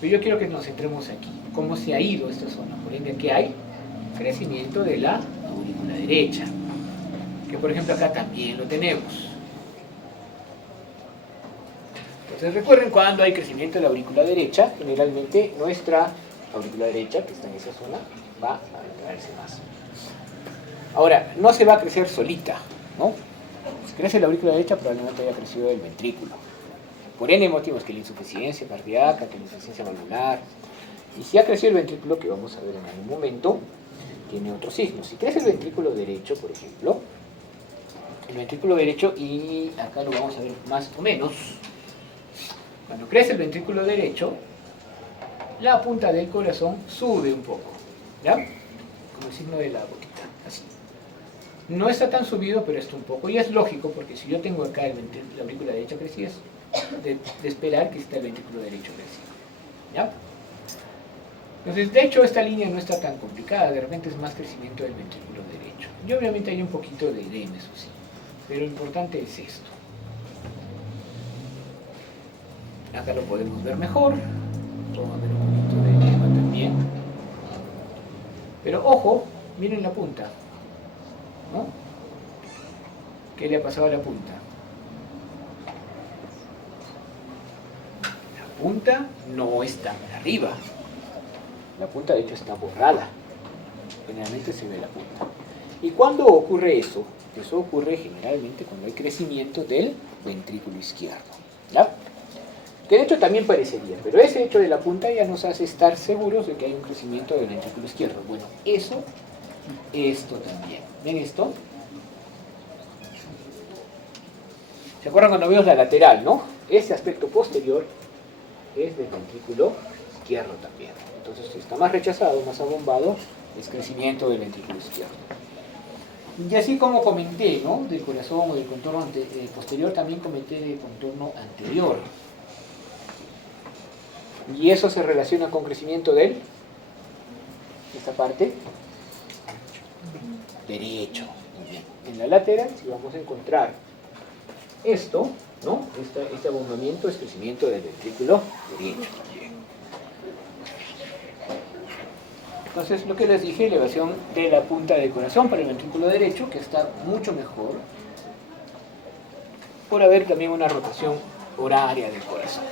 Pero yo quiero que nos centremos aquí. ¿Cómo se ha ido esta zona? Por ende, aquí hay crecimiento de la aurícula derecha. Que por ejemplo acá también lo tenemos. Entonces recuerden, cuando hay crecimiento de la aurícula derecha, generalmente nuestra aurícula derecha, que está en esa zona, va a traerse más. Ahora, no se va a crecer solita, ¿no? Si crece la aurícula derecha, probablemente haya crecido el ventrículo. Por N motivos, que la insuficiencia cardíaca, que la insuficiencia valvular. Y si ha crecido el ventrículo, que vamos a ver en algún momento, tiene otros signos. Si crece el ventrículo derecho, por ejemplo, el ventrículo derecho, y acá lo vamos a ver más o menos. Cuando crece el ventrículo derecho, la punta del corazón sube un poco, ¿ya? Como el signo de la botita, así. No está tan subido, pero está un poco. Y es lógico, porque si yo tengo acá la aurícula derecha crecida, es de esperar que esté el ventrículo derecho crecido, ¿ya? Entonces, de hecho, esta línea no está tan complicada. De repente es más crecimiento del ventrículo derecho. Y obviamente hay un poquito de edema, eso sí. Pero lo importante es esto. Acá lo podemos ver mejor. Vamos a ver un poquito de edema también. Pero ojo, miren la punta, ¿no? ¿Qué le ha pasado a la punta? La punta no está arriba. La punta de hecho está borrada. Generalmente se ve la punta. ¿Y cuándo ocurre eso? Eso ocurre generalmente cuando hay crecimiento del ventrículo izquierdo. ¿Ya? Que de hecho también parecería, pero ese hecho de la punta ya nos hace estar seguros de que hay un crecimiento del ventrículo izquierdo. Bueno, eso, esto también. ¿Ven esto? ¿Se acuerdan cuando vimos la lateral, no? Ese aspecto posterior es del ventrículo izquierdo también. Entonces, si está más rechazado, más abombado, es crecimiento del ventrículo izquierdo. Y así como comenté, ¿no? Del corazón o del contorno posterior, también comenté del contorno anterior. Y eso se relaciona con crecimiento del, esta parte, derecho. Muy bien. En la lateral, si vamos a encontrar esto, ¿no? Este abombamiento es crecimiento del ventrículo derecho también. Entonces, lo que les dije, elevación de la punta del corazón para el ventrículo derecho, que está mucho mejor, por haber también una rotación horaria del corazón.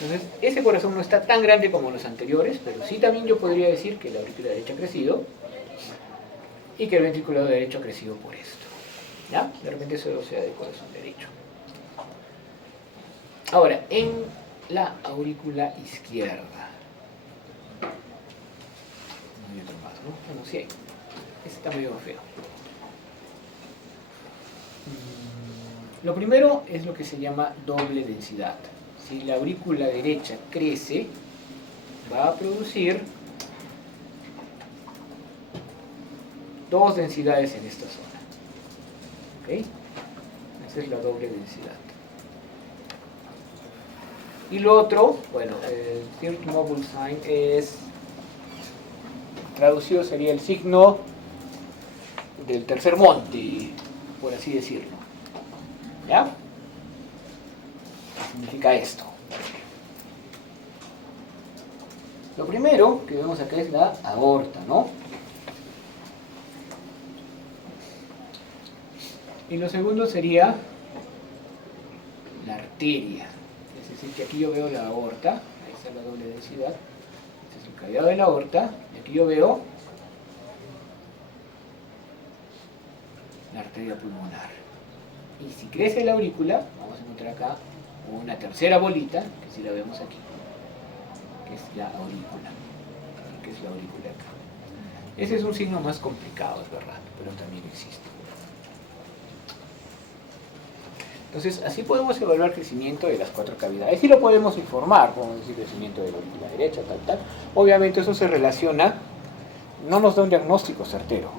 Entonces, ese corazón no está tan grande como los anteriores, pero sí también yo podría decir que la aurícula derecha ha crecido y que el ventrículo derecho ha crecido por esto. ¿Ya? De repente eso sea del corazón derecho. Ahora, en la aurícula izquierda. No hay otro más, ¿no? Bueno, sí hay. Este está medio feo. Lo primero es lo que se llama doble densidad. Si la aurícula derecha crece, va a producir dos densidades en esta zona. ¿Ok? Esa es la doble densidad. Y lo otro, bueno, el third mobile sign es, traducido sería el signo del tercer monte, por así decirlo. ¿Ya? ¿Qué significa esto? Lo primero que vemos acá es la aorta, ¿no? Y lo segundo sería la arteria. Es decir, que aquí yo veo la aorta, ahí está la doble densidad, este es el callado de la aorta, y aquí yo veo la arteria pulmonar. Y si crece la aurícula, vamos a encontrar acá una tercera bolita, que si la vemos aquí, que es la aurícula, que es la aurícula acá. Ese es un signo más complicado, es verdad, pero también existe. Entonces, así podemos evaluar crecimiento de las cuatro cavidades y lo podemos informar, podemos decir crecimiento de la aurícula derecha, tal, tal. Obviamente eso se relaciona, no nos da un diagnóstico certero,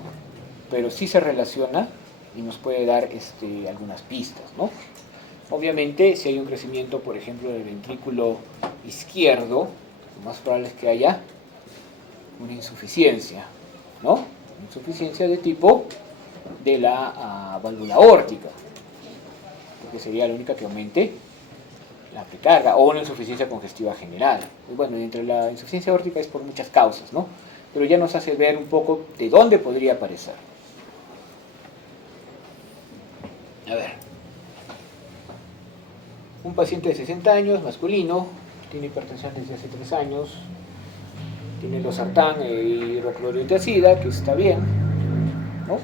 pero sí se relaciona y nos puede dar algunas pistas, ¿no? Obviamente, si hay un crecimiento, por ejemplo, del ventrículo izquierdo, lo más probable es que haya una insuficiencia, ¿no? Insuficiencia de tipo de la válvula aórtica, porque sería la única que aumente la precarga, o una insuficiencia congestiva general. Y bueno, entre la insuficiencia aórtica es por muchas causas, ¿no? Pero ya nos hace ver un poco de dónde podría aparecer. A ver, un paciente de 60 años, masculino, tiene hipertensión desde hace 3 años, tiene losartán e hidroclorotiazida, que está bien, ¿no?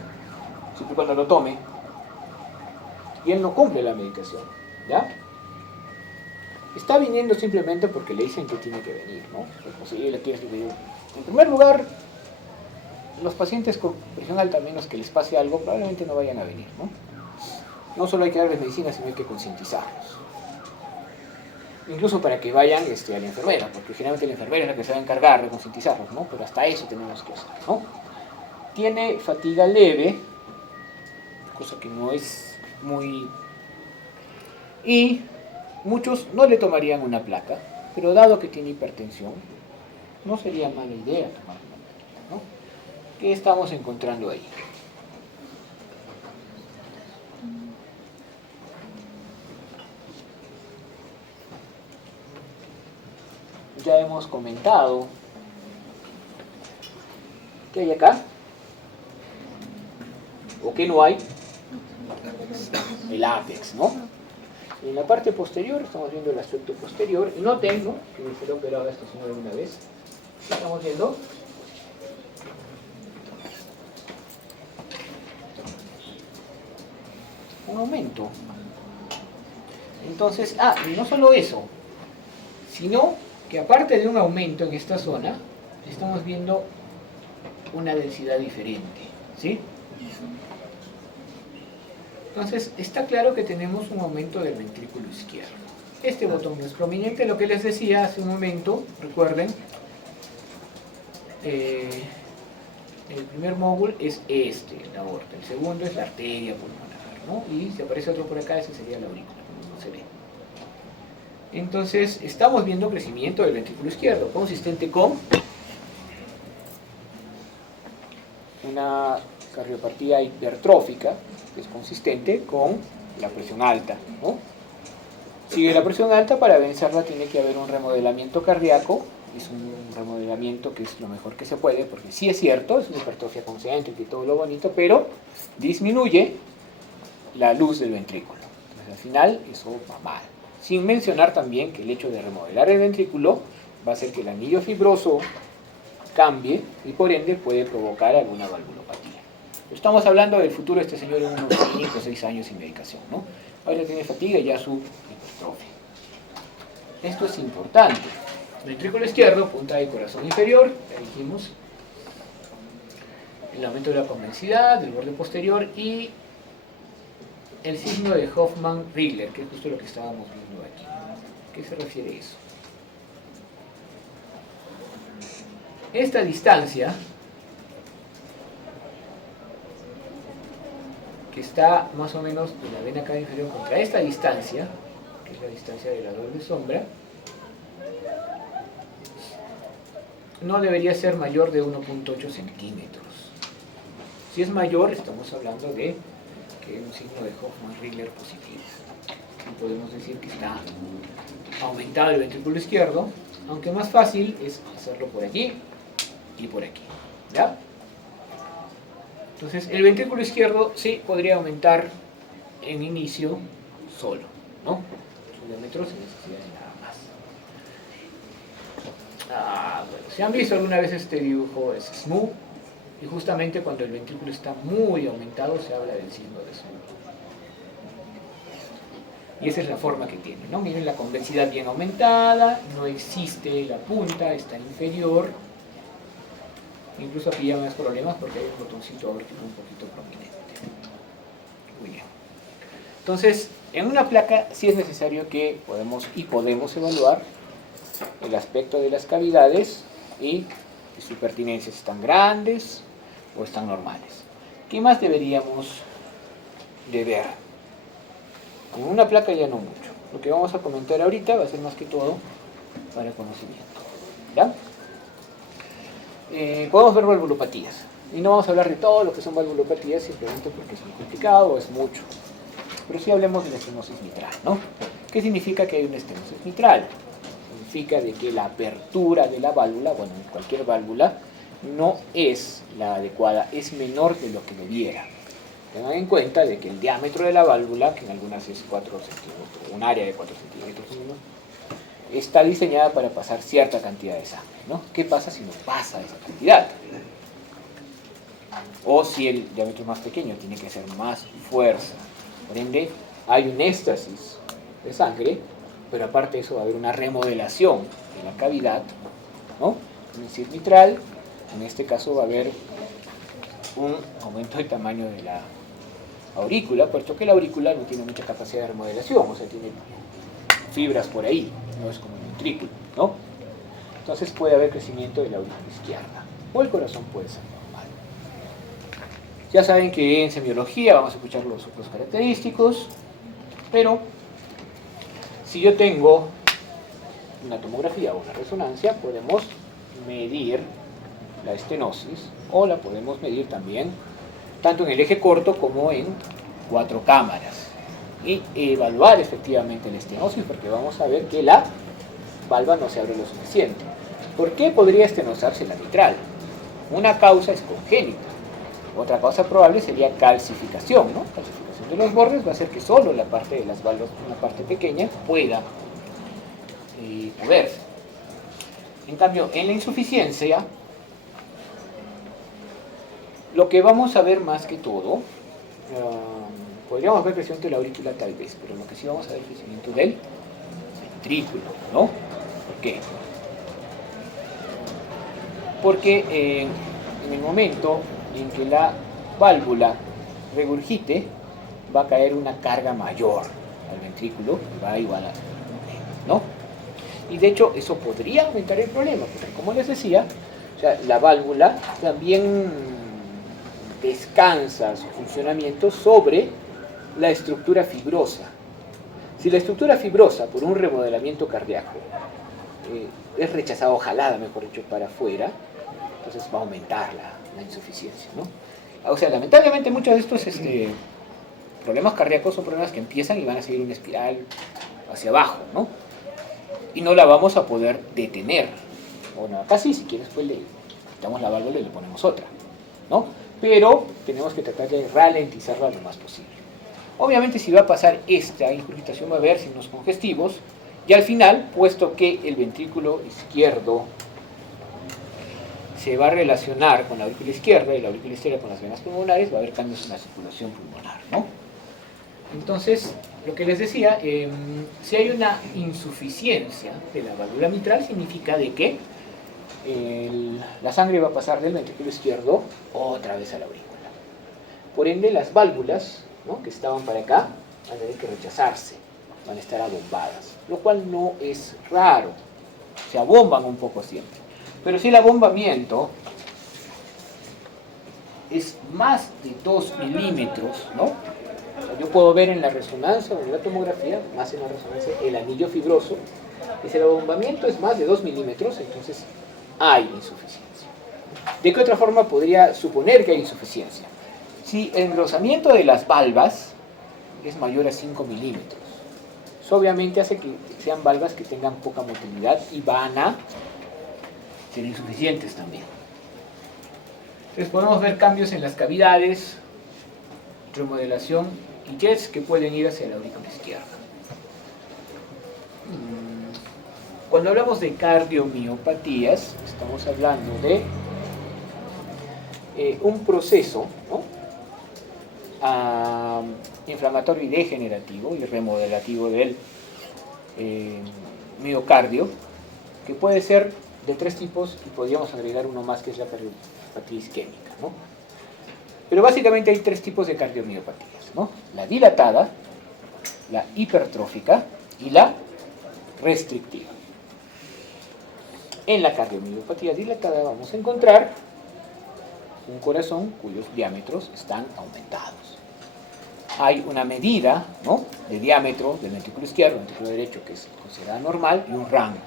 Siempre y cuando lo tome. Y él no cumple la medicación, ¿ya? Está viniendo simplemente porque le dicen que tiene que venir, ¿no? Pues, si le quieres decir, en primer lugar, los pacientes con presión alta, a menos que les pase algo, probablemente no vayan a venir, ¿no? No solo hay que darles medicina, sino hay que concientizarlos. Incluso para que vayan a la enfermera, porque generalmente la enfermera es la que se va a encargar de concientizarlos, ¿no? Pero hasta eso tenemos que hacer, ¿no? Tiene fatiga leve, cosa que no es muy... Y muchos no le tomarían una placa, pero dado que tiene hipertensión, no sería mala idea tomar una plaquita, ¿no? ¿Qué estamos encontrando ahí? Ya hemos comentado ¿qué hay acá? ¿O qué no hay? El ápex, ¿no? En la parte posterior, estamos viendo el aspecto posterior, y noten, ¿no?, que me será operado esta señora una vez, ¿Qué estamos viendo? Un aumento. Entonces, y no solo eso, sino que aparte de un aumento en esta zona, estamos viendo una densidad diferente, ¿sí? Entonces, está claro que tenemos un aumento del ventrículo izquierdo. Este botón no es prominente, lo que les decía hace un momento, recuerden, el primer módulo es la aorta, el segundo es la arteria pulmonar, ¿no? Y si aparece otro por acá, ese sería la aurícula, no se ve. Entonces, estamos viendo crecimiento del ventrículo izquierdo, consistente con una cardiopatía hipertrófica, que es consistente con la presión alta, ¿no? Sigue la presión alta, para vencerla tiene que haber un remodelamiento cardíaco. Es un remodelamiento que es lo mejor que se puede, porque sí es cierto, es una hipertrofia concéntrica y todo lo bonito, pero disminuye la luz del ventrículo. Entonces, al final, eso va mal. Sin mencionar también que el hecho de remodelar el ventrículo va a hacer que el anillo fibroso cambie y por ende puede provocar alguna valvulopatía. Estamos hablando del futuro de este señor en unos 5 o 6 años sin medicación, ¿no? Ahora tiene fatiga y ya su hipertrofia. Esto es importante. Ventrículo izquierdo, punta del corazón inferior, ya dijimos, el aumento de la convexidad del borde posterior y el signo de Hoffmann-Rigler, que es justo lo que estábamos viendo aquí. ¿A qué se refiere eso? Esta distancia, que está más o menos de la vena cava inferior contra esta distancia, que es la distancia de la doble sombra, no debería ser mayor de 1.8 centímetros. Si es mayor, estamos hablando de que es un signo de Hoffmann-Rigler positivo. Y podemos decir que está aumentado el ventrículo izquierdo, aunque más fácil es hacerlo por aquí y por aquí, ¿ya? Entonces, el ventrículo izquierdo sí podría aumentar en inicio solo, ¿no? Su diámetro sin necesidad de nada más. Bueno, si han visto alguna vez este dibujo, es SMU, y justamente cuando el ventrículo está muy aumentado se habla del signo de SMU. Y esa es la forma que tiene, ¿no? Miren la convexidad bien aumentada, no existe la punta, está inferior. Incluso aquí ya más problemas porque hay un botoncito aórtico un poquito prominente. Muy bien. Entonces, en una placa sí es necesario que podemos evaluar el aspecto de las cavidades y su pertinencia, si están grandes o están normales. ¿Qué más deberíamos de ver? Con una placa ya no mucho. Lo que vamos a comentar ahorita va a ser más que todo para conocimiento. ¿Ya? Podemos ver valvulopatías. Y no vamos a hablar de todo lo que son valvulopatías simplemente porque es muy complicado o es mucho. Pero sí hablemos de la estenosis mitral, ¿no? ¿Qué significa que hay una estenosis mitral? Significa de que la apertura de la válvula, bueno, en cualquier válvula, no es la adecuada, es menor de lo que debiera. Tengan en cuenta de que el diámetro de la válvula, que en algunas es 4 centímetros, un área de 4 centímetros mínimo, está diseñada para pasar cierta cantidad de sangre, ¿no? ¿Qué pasa si no pasa esa cantidad? O si el diámetro es más pequeño, tiene que ser más fuerza. Por ende, hay un éxtasis de sangre, pero aparte de eso va a haber una remodelación de la cavidad, ¿no? En el CIR mitral, en este caso va a haber un aumento de tamaño de la aurícula, puesto que la aurícula no tiene mucha capacidad de remodelación, o sea, tiene fibras por ahí, no es como el ventrículo, ¿no? Entonces puede haber crecimiento de la aurícula izquierda, o el corazón puede ser normal. Ya saben que en semiología vamos a escuchar los otros característicos, pero si yo tengo una tomografía o una resonancia, podemos medir la estenosis, o la podemos medir también tanto en el eje corto como en 4 cámaras, y evaluar efectivamente la estenosis, porque vamos a ver que la valva no se abre lo suficiente. ¿Por qué podría estenosarse la mitral? Una causa es congénita, otra causa probable sería calcificación, ¿no? Calcificación de los bordes va a hacer que solo la parte de las valvas, una parte pequeña, pueda moverse. En cambio, en la insuficiencia, lo que vamos a ver más que todo, podríamos ver crecimiento de la aurícula tal vez, pero lo que sí vamos a ver es crecimiento del ventrículo, ¿no? ¿Por qué? Porque en el momento en que la válvula regurgite, va a caer una carga mayor al ventrículo, y va a igualar, ¿no? Y de hecho eso podría aumentar el problema, porque como les decía, o sea, la válvula también descansa su funcionamiento sobre la estructura fibrosa. Si la estructura fibrosa, por un remodelamiento cardíaco, es rechazada o jalada, mejor dicho, para afuera, entonces va a aumentar la insuficiencia, ¿no? O sea, lamentablemente muchos de estos problemas cardíacos son problemas que empiezan y van a seguir una espiral hacia abajo, ¿no? Y no la vamos a poder detener. Bueno, acá sí, si quieres, pues le quitamos la válvula y le ponemos otra, ¿no? Pero tenemos que tratar de ralentizarla lo más posible. Obviamente, si va a pasar esta incurgitación, va a haber signos congestivos, y al final, puesto que el ventrículo izquierdo se va a relacionar con la aurícula izquierda y la aurícula izquierda con las venas pulmonares, va a haber cambios en la circulación pulmonar, ¿no? Entonces, lo que les decía, si hay una insuficiencia de la válvula mitral, significa de que la sangre va a pasar del ventrículo izquierdo otra vez a la aurícula. Por ende, las válvulas, ¿no?, que estaban para acá van a tener que rechazarse, van a estar abombadas, lo cual no es raro, se abomban un poco siempre. Pero si el abombamiento es más de 2 milímetros, ¿no? O sea, yo puedo ver en la resonancia o en la tomografía, más en la resonancia, el anillo fibroso, y si el abombamiento es más de 2 milímetros, entonces hay insuficiencia. ¿De qué otra forma podría suponer que hay insuficiencia? Si el engrosamiento de las valvas es mayor a 5 milímetros, eso obviamente hace que sean valvas que tengan poca motilidad y van a ser insuficientes también. Entonces podemos ver cambios en las cavidades, remodelación y jets que pueden ir hacia la aurícula izquierda. Cuando hablamos de cardiomiopatías, estamos hablando de un proceso, ¿no?, inflamatorio y degenerativo y remodelativo del miocardio, que puede ser de 3 tipos y podríamos agregar uno más, que es la cardiopatía isquémica, ¿no? Pero básicamente hay 3 tipos de cardiomiopatías, ¿no? La dilatada, la hipertrófica y la restrictiva. En la cardiomiopatia dilatada vamos a encontrar un corazón cuyos diámetros están aumentados. Hay una medida, ¿no?, de diámetro del ventrículo izquierdo, ventrículo derecho, que es considerada normal, y un rango.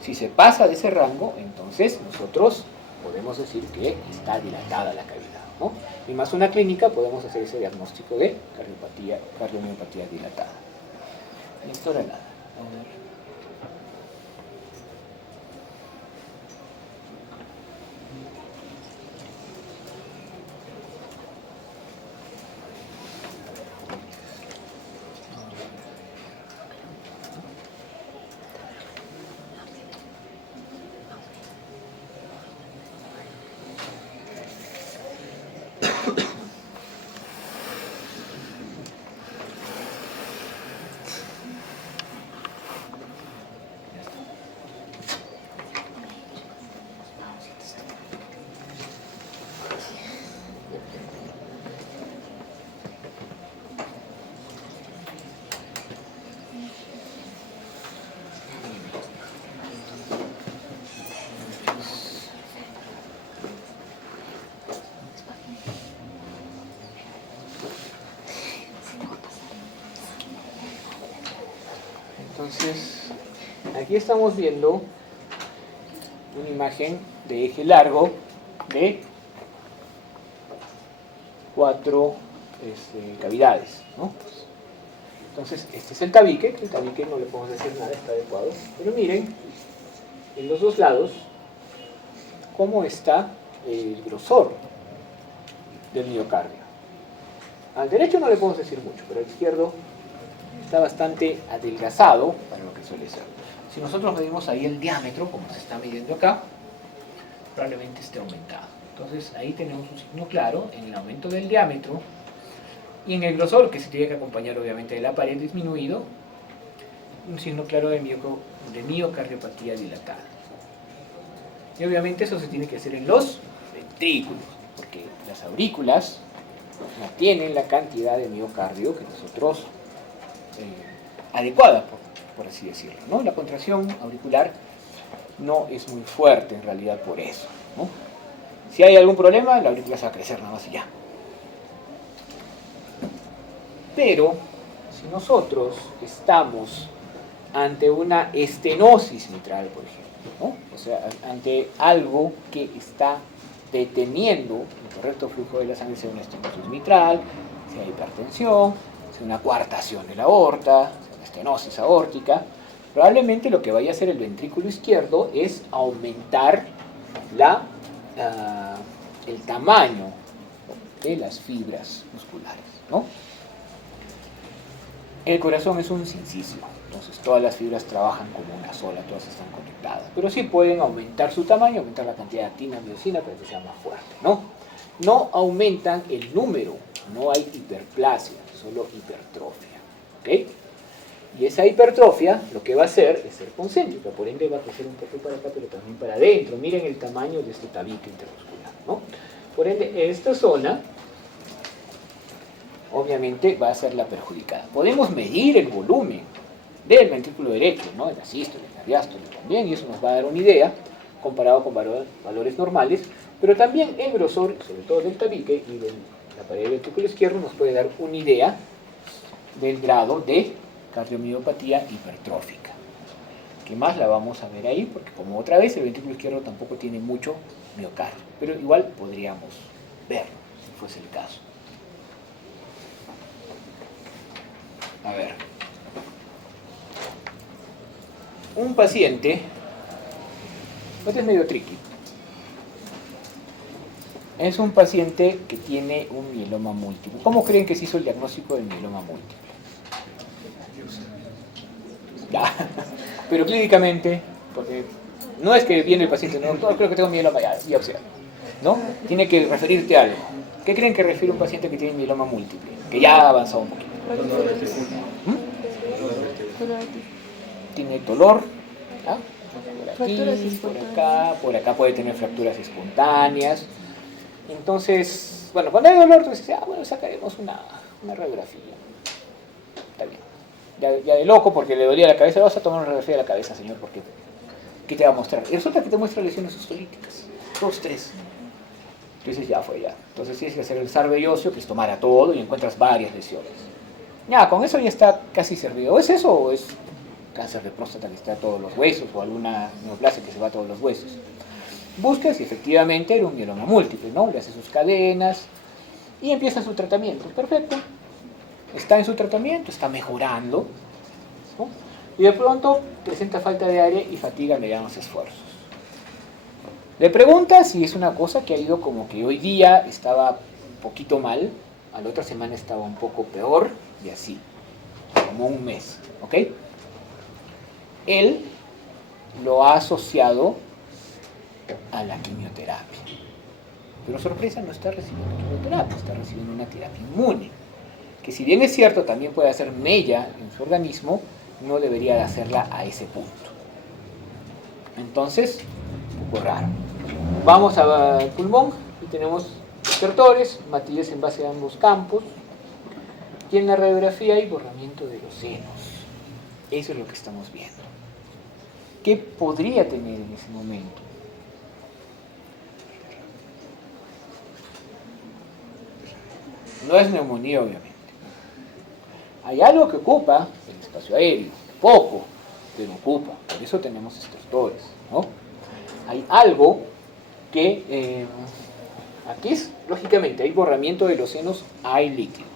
Si se pasa de ese rango, entonces nosotros podemos decir que está dilatada la cavidad, ¿no? Y más una clínica podemos hacer ese diagnóstico de cardiomiopatia dilatada. Esto era nada. A ver. Entonces, aquí estamos viendo una imagen de eje largo de 4 cavidades, ¿no? Entonces, este es el tabique no le podemos decir nada, está adecuado. Pero miren, en los dos lados, cómo está el grosor del miocardio. Al derecho no le podemos decir mucho, pero al izquierdo está bastante adelgazado para lo que suele ser. Si nosotros medimos ahí el diámetro, como se está midiendo acá, probablemente esté aumentado. Entonces ahí tenemos un signo claro en el aumento del diámetro y en el grosor, que se tiene que acompañar obviamente de la pared disminuido, un signo claro de miocardiopatía dilatada. Y obviamente eso se tiene que hacer en los ventrículos, porque las aurículas no tienen la cantidad de miocardio que nosotros adecuada, por así decirlo, ¿no? La contracción auricular no es muy fuerte en realidad por eso, ¿no? Si hay algún problema, la aurícula se va a crecer nada más y ya. Pero si nosotros estamos ante una estenosis mitral, por ejemplo, ¿no? O sea, ante algo que está deteniendo el correcto flujo de la sangre, sea una estenosis mitral, sea hipertensión, sea una coartación de la aorta, sea una estenosis aórtica, probablemente lo que vaya a hacer el ventrículo izquierdo es aumentar el tamaño de las fibras musculares, ¿no? El corazón es un sinsismo, entonces todas las fibras trabajan como una sola, todas están conectadas, pero sí pueden aumentar su tamaño, aumentar la cantidad de actina, miocina para que sea más fuerte, ¿no? No aumentan el número, no hay hiperplasia, solo hipertrofia, ¿ok? Y esa hipertrofia lo que va a hacer es ser concéntrica, por ende va a crecer un poco para acá, pero también para adentro. Miren el tamaño de este tabique intermuscular, ¿no? Por ende, esta zona obviamente va a ser la perjudicada. Podemos medir el volumen del ventrículo derecho, ¿no? De la sístole, de la diástole también, y eso nos va a dar una idea comparado con valores normales, pero también el grosor, sobre todo del tabique y de la pared del ventrículo izquierdo, nos puede dar una idea del grado de cardiomiopatía hipertrófica, que más la vamos a ver ahí, porque como otra vez el ventrículo izquierdo tampoco tiene mucho miocardio, pero igual podríamos verlo, si fuese el caso. A ver, un paciente, este es medio tricky, es un paciente que tiene un mieloma múltiple. ¿Cómo creen que se hizo el diagnóstico del mieloma múltiple? Ya, pero clínicamente, porque no es que viene el paciente, no, doctor, creo que tengo mieloma, ya, biopsia, ¿no? Tiene que referirte a algo. ¿Qué creen que refiere un paciente que tiene mieloma múltiple? Que ya ha avanzado un poquito. ¿Mm? Tiene dolor, ¿ah? Por aquí, por acá puede tener fracturas espontáneas. Entonces, bueno, cuando hay dolor, tú dices, bueno, sacaremos una radiografía. Está bien. Ya de loco, porque le dolía la cabeza, vas a tomar una radiografía de la cabeza, señor, porque ¿qué te va a mostrar? Y resulta que te muestra lesiones ostolíticas, 2, 3. Entonces ya fue ya. Entonces tienes que hacer el SAR velloso, que es tomar a todo y encuentras varias lesiones. Ya, con eso ya está casi servido. ¿O es eso o es cáncer de próstata que está a todos los huesos o alguna neoplasia que se va a todos los huesos? Buscas y efectivamente era un mieloma múltiple, ¿no? Le hace sus cadenas y empieza su tratamiento. Perfecto. Está en su tratamiento, está mejorando, ¿no? Y de pronto presenta falta de aire y fatiga medianos esfuerzos. Le pregunta si es una cosa que ha ido como que hoy día estaba un poquito mal, a la otra semana estaba un poco peor y así, como un mes, ¿ok? Él lo ha asociado a la quimioterapia. Pero sorpresa, no está recibiendo quimioterapia, está recibiendo una terapia inmune, que si bien es cierto también puede hacer mella en su organismo, no debería de hacerla a ese punto. Entonces, un poco raro. Vamos al pulmón y tenemos estertores, matillez en base a ambos campos, y en la radiografía hay borramiento de los senos. Eso es lo que estamos viendo. ¿Qué podría tener en ese momento? No es neumonía, obviamente. Hay algo que ocupa el espacio aéreo, poco, pero ocupa. Por eso tenemos estertores, ¿no? Hay algo que, aquí es, lógicamente, hay borramiento de los senos, hay líquido,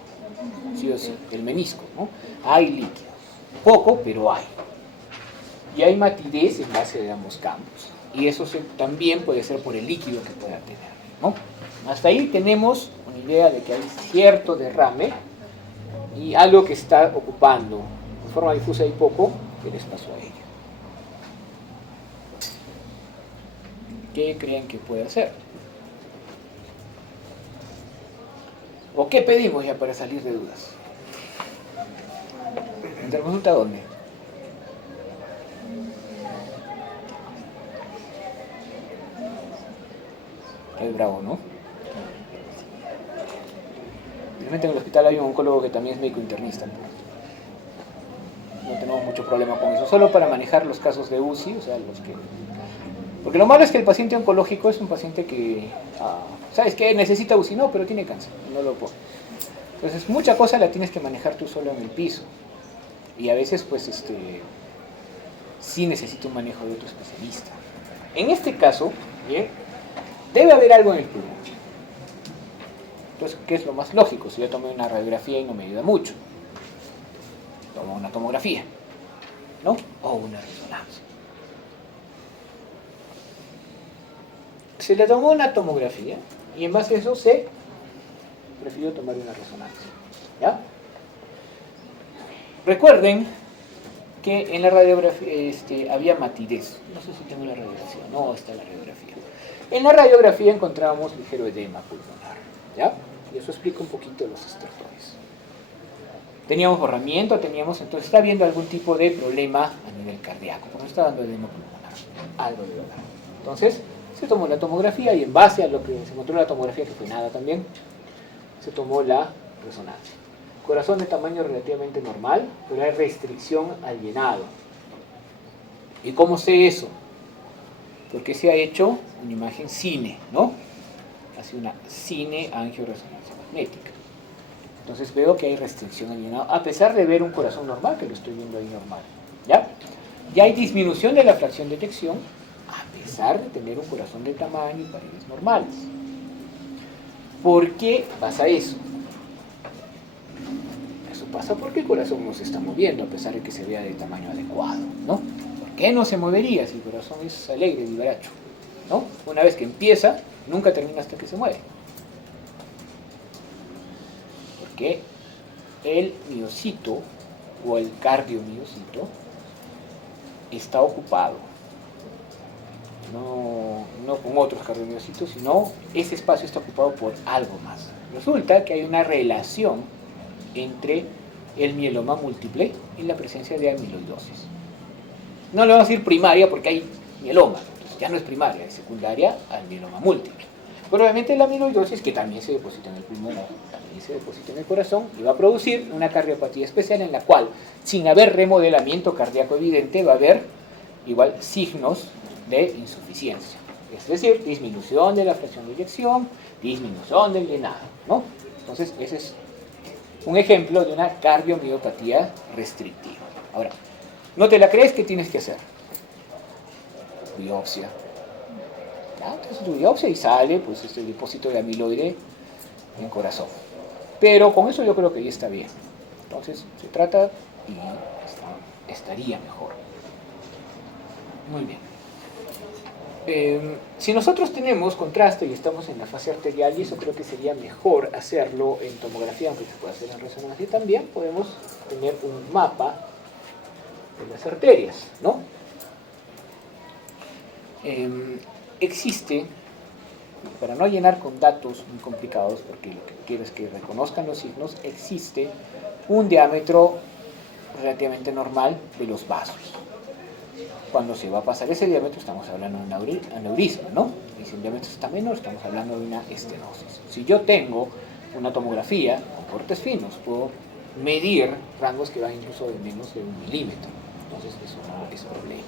sí o sí, el menisco, ¿no? Hay líquido, poco, pero hay. Y hay matidez en base de ambos campos. Y eso también puede ser por el líquido que pueda tener, ¿no? Hasta ahí tenemos una idea de que hay cierto derrame y algo que está ocupando de forma difusa y poco el espacio aéreo. ¿Qué creen que puede hacer? ¿O qué pedimos ya para salir de dudas? ¿Interconsulta dónde? Es bravo, ¿no? Realmente en el hospital hay un oncólogo que también es médico internista. No tenemos mucho problema con eso, solo para manejar los casos de UCI, o sea, los que... Porque lo malo es que el paciente oncológico es un paciente que, ¿sabes qué? Necesita UCI, no, pero tiene cáncer, no lo puedo. Entonces, mucha cosa la tienes que manejar tú solo en el piso. Y a veces, pues, sí necesita un manejo de otro especialista. En este caso, bien, debe haber algo en el pulmón. Entonces, ¿qué es lo más lógico? Si yo tomé una radiografía y no me ayuda mucho, tomo una tomografía, ¿no? O una resonancia. Se le tomó una tomografía y en base a eso se prefirió tomar una resonancia. ¿Ya? Recuerden que en la radiografía había matidez. No sé si tengo la radiografía. No, está la radiografía. En la radiografía encontramos ligero edema pulmonar. ¿Ya? Y eso explica un poquito los estertores. Teníamos borramiento, entonces está habiendo algún tipo de problema a nivel cardíaco, porque no está dando edema pulmonar. Algo de verdad. Entonces, se tomó la tomografía y en base a lo que se encontró en la tomografía, que fue nada también, se tomó la resonancia. Corazón de tamaño relativamente normal, pero hay restricción al llenado. ¿Y cómo sé eso? Porque se ha hecho una imagen cine, ¿no? Hace una cine angioresonancia magnética. Entonces veo que hay restricción al llenado, a pesar de ver un corazón normal, que lo estoy viendo ahí normal. ¿Ya? Ya hay disminución de la fracción de eyección, a pesar de tener un corazón de tamaño y paredes normales. ¿Por qué pasa eso? Eso pasa porque el corazón no se está moviendo, a pesar de que se vea de tamaño adecuado, ¿no? ¿Por qué no se movería si el corazón es alegre, vivaracho? ¿No? Una vez que empieza, nunca termina hasta que se mueve. Porque el miocito o el cardiomiocito está ocupado, no con otros cardiomiocitos, sino ese espacio está ocupado por algo más. Resulta que hay una relación entre el mieloma múltiple y la presencia de amiloidosis. No le vamos a decir primaria porque hay mieloma, entonces ya no es primaria, es secundaria al mieloma múltiple. Pero obviamente la amiloidosis, que también se deposita en el pulmón, también se deposita en el corazón, y va a producir una cardiopatía especial en la cual, sin haber remodelamiento cardíaco evidente, va a haber igual signos de insuficiencia. Es decir, disminución de la fracción de eyección, disminución del llenado, ¿no? Entonces, ese es un ejemplo de una cardiomiopatía restrictiva. Ahora, ¿no te la crees? ¿Qué tienes que hacer? Biopsia. ¿Ya? Entonces tu biopsia y sale pues este depósito de amiloide en el corazón. Pero con eso yo creo que ya está bien. Entonces se trata y estaría mejor. Muy bien. Si nosotros tenemos contraste y estamos en la fase arterial, y eso creo que sería mejor hacerlo en tomografía, aunque se puede hacer en resonancia también, podemos tener un mapa de las arterias, ¿no? Existe, para no llenar con datos muy complicados, porque lo que quiero es que reconozcan los signos, existe un diámetro relativamente normal de los vasos. Cuando se va a pasar ese diámetro estamos hablando de un aneurisma, ¿no? Y si el diámetro está menor estamos hablando de una estenosis. Si yo tengo una tomografía con cortes finos, puedo medir rangos que van incluso de menos de 1 milímetro. Entonces eso no es problema.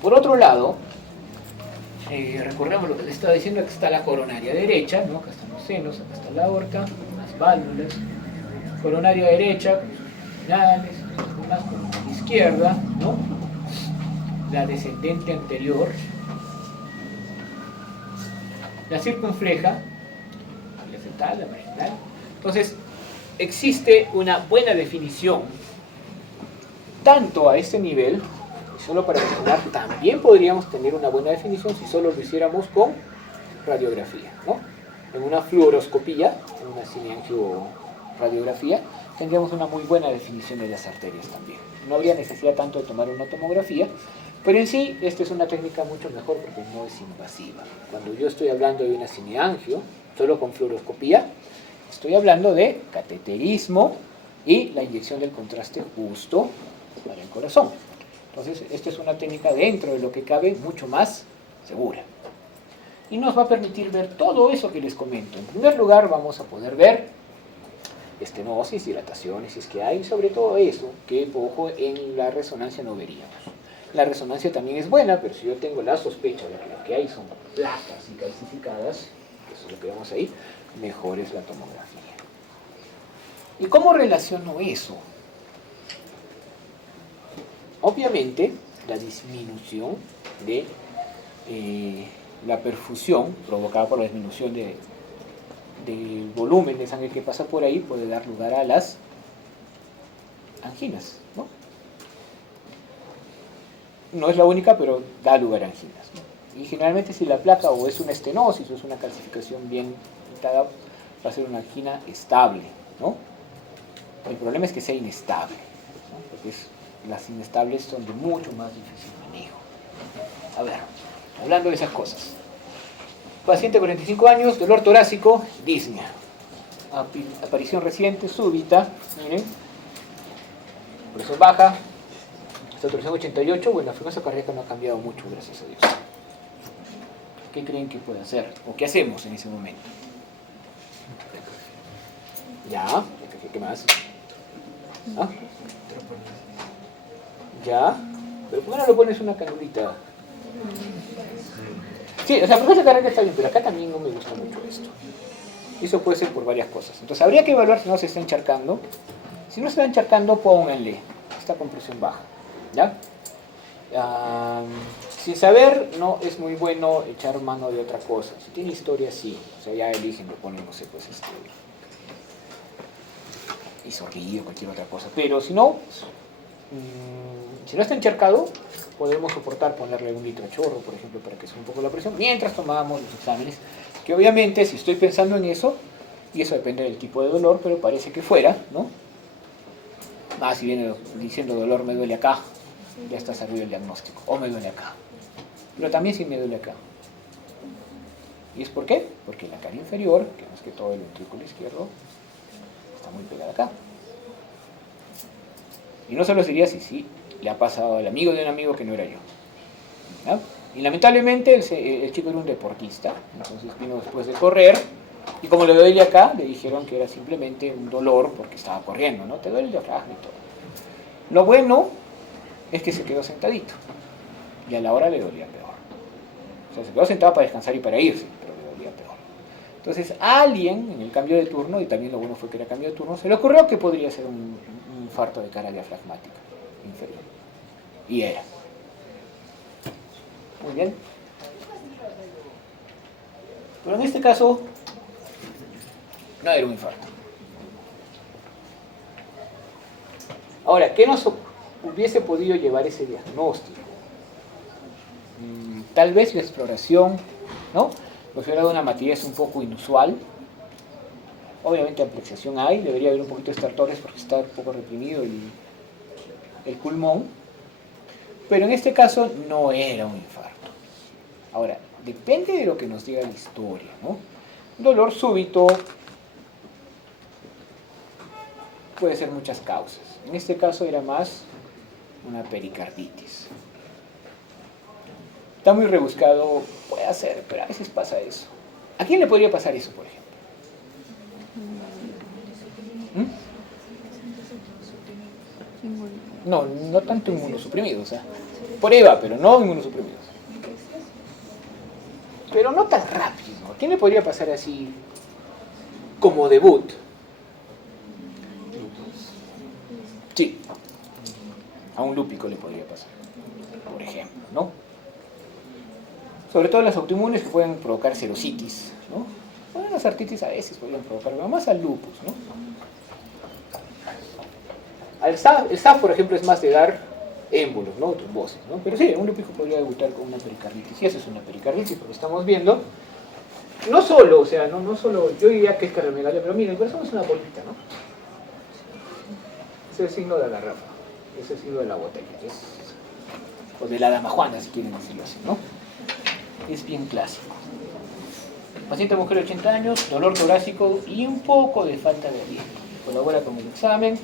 Por otro lado, recordemos lo que les estaba diciendo, aquí está la coronaria derecha, ¿no? Acá están los senos, acá está la aorta, las válvulas, coronaria derecha, con sus finales, las coronaria izquierda, ¿no? La descendente anterior, la circunfleja, la fetal, la marginal. Entonces, existe una buena definición, tanto a este nivel, y solo para mencionar, también podríamos tener una buena definición si solo lo hiciéramos con radiografía, ¿no? En una fluoroscopía, en una cineangioradiografía, tendríamos una muy buena definición de las arterias también. No habría necesidad tanto de tomar una tomografía, Pero en sí, esta es una técnica mucho mejor porque no es invasiva. Cuando yo estoy hablando de una cineangio, solo con fluoroscopía, estoy hablando de cateterismo y la inyección del contraste justo para el corazón. Entonces, esta es una técnica dentro de lo que cabe mucho más segura. Y nos va a permitir ver todo eso que les comento. En primer lugar, vamos a poder ver estenosis, dilataciones, si es que hay, sobre todo eso, que, ojo, en la resonancia no veríamos. La resonancia también es buena, pero si yo tengo la sospecha de que lo que hay son placas y calcificadas, que eso es lo que vemos ahí, mejor es la tomografía. ¿Y cómo relaciono eso? Obviamente, la disminución de la perfusión provocada por la disminución del volumen de sangre que pasa por ahí puede dar lugar a las anginas, ¿no? No es la única, pero da lugar a anginas, ¿no? Y generalmente si la placa o es una estenosis o es una calcificación bien quitada, va a ser una angina estable, ¿no? El problema es que sea inestable, ¿no? Porque las inestables son de mucho más difícil manejo. A ver, hablando de esas cosas. Paciente 45 años, dolor torácico, disnea. Aparición reciente, súbita, miren. Presión baja, saturación 88, bueno, la frecuencia cardíaca no ha cambiado mucho, gracias a Dios. ¿Qué creen que puede hacer? ¿O qué hacemos en ese momento? Ya, ¿qué más? ¿Ah? Ya, pero ¿por qué no le pones una canulita? Sí, o sea, la frecuencia cardíaca está bien, pero acá también no me gusta mucho esto. Y eso puede ser por varias cosas. Entonces habría que evaluar si no se está encharcando. Si no se está encharcando, pónganle. Está con presión baja. ¿Ya? Sin saber, no es muy bueno echar mano de otra cosa. Si tiene historia, sí. O sea, ya eligen, lo ponen, no sé, pues isorrí o cualquier otra cosa. Pero si no, si no está encharcado, podemos soportar ponerle 1 litro a chorro, por ejemplo, para que suba un poco la presión, mientras tomamos los exámenes, que obviamente, si estoy pensando en eso, y eso depende del tipo de dolor, pero parece que fuera, ¿no? Si viene diciendo dolor me duele acá, ya está servido el diagnóstico, o me duele acá. Pero también sí me duele acá. ¿Y es por qué? Porque la cara inferior, que más que todo el ventrículo izquierdo, está muy pegada acá. Y no se los diría si sí le ha pasado al amigo de un amigo que no era yo. ¿No? Y lamentablemente el chico era un deportista, entonces vino después de correr, y como le duele acá, le dijeron que era simplemente un dolor porque estaba corriendo, ¿no? Te duele el diafragma y todo. Lo bueno es que se quedó sentadito, y a la hora le dolía peor. O sea, se quedó sentado para descansar y para irse, pero le dolía peor. Entonces, a alguien en el cambio de turno, y también lo bueno fue que era cambio de turno, se le ocurrió que podría ser un infarto de cara diafragmática inferior. Y era. Muy bien. Pero en este caso, no era un infarto. Ahora, ¿qué nos hubiese podido llevar ese diagnóstico? Tal vez la exploración, ¿no? Pues era de una matidez un poco inusual. Obviamente ampliación hay, debería haber un poquito de estertores porque está un poco reprimido el pulmón. Pero en este caso no era un infarto. Ahora, depende de lo que nos diga la historia, ¿no? Dolor súbito puede ser muchas causas. En este caso era más una pericarditis. Está muy rebuscado, puede ser, pero a veces pasa eso. ¿A quién le podría pasar eso, por ejemplo? No, no tanto inmunosuprimidos, o sea, por EVA, pero no inmunosuprimidos. Pero no tan rápido. ¿A quién le podría pasar así como debut? Sí, a un lúpico le podría pasar, por ejemplo, ¿no? Sobre todo las autoinmunes que pueden provocar serositis, ¿no? Bueno, las artritis a veces podrían provocar, pero más al lupus, ¿no? El SAF, por ejemplo, es más de dar émbolos, ¿no? Trombosis, ¿no? Pero sí, un lúpico podría debutar con una pericarditis, y eso es una pericarditis, porque estamos viendo, no solo, o sea, no solo, yo diría que es cardiomegalia, pero miren, el corazón es una bolita, ¿no? Ese es el signo de la garrafa, ese es el signo de la botella, o de la dama Juana, si quieren decirlo así, ¿no? Es bien clásico. Paciente mujer de 80 años, dolor torácico y un poco de falta de aliento. Colabora con el examen.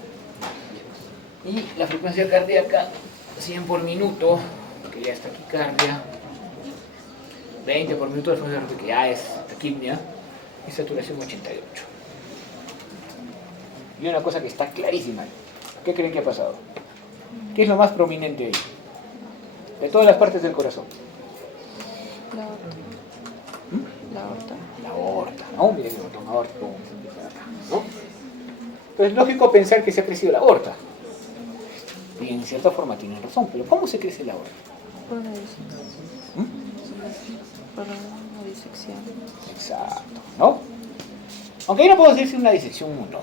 Y la frecuencia cardíaca, 100 por minuto, que ya es taquicardia. 20 por minuto de frecuencia que ya es taquipnia. Y saturación 88. Y una cosa que está clarísima. ¿Qué creen que ha pasado? ¿Qué es lo más prominente ahí? De todas las partes del corazón. La aorta. La aorta. La aorta, ¿no? Miren el botón aorta como se empieza acá, ¿no? Entonces es lógico pensar que se ha crecido la aorta. Y en cierta forma tienen razón, pero ¿cómo se crece la aorta? Por una disección. Por una disección. Exacto, ¿no? Aunque ahí no puedo decir si es una disección o no.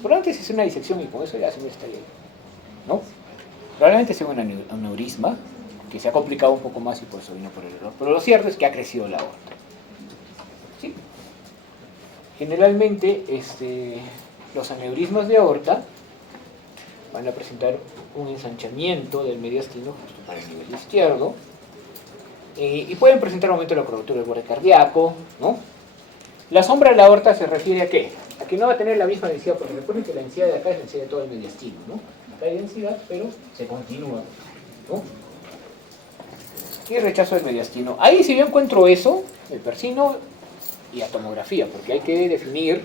Probablemente si es una disección y con eso ya se me estaría ahí, ¿no? Probablemente sea un aneurisma, que se ha complicado un poco más y por eso vino por el error. Pero lo cierto es que ha crecido la aorta. ¿Sí? Generalmente, los aneurismas de aorta van a presentar un ensanchamiento del mediastino justo para el nivel izquierdo y pueden presentar aumento de la curvatura del borde cardíaco, ¿no? La sombra de la aorta se refiere a qué? A que no va a tener la misma densidad, porque recuerden que la densidad de acá es la densidad de todo el mediastino, ¿no? Acá hay densidad, pero se continúa, ¿no? Y rechazo del mediastino. Ahí si yo encuentro eso, el persino y la tomografía, porque hay que definir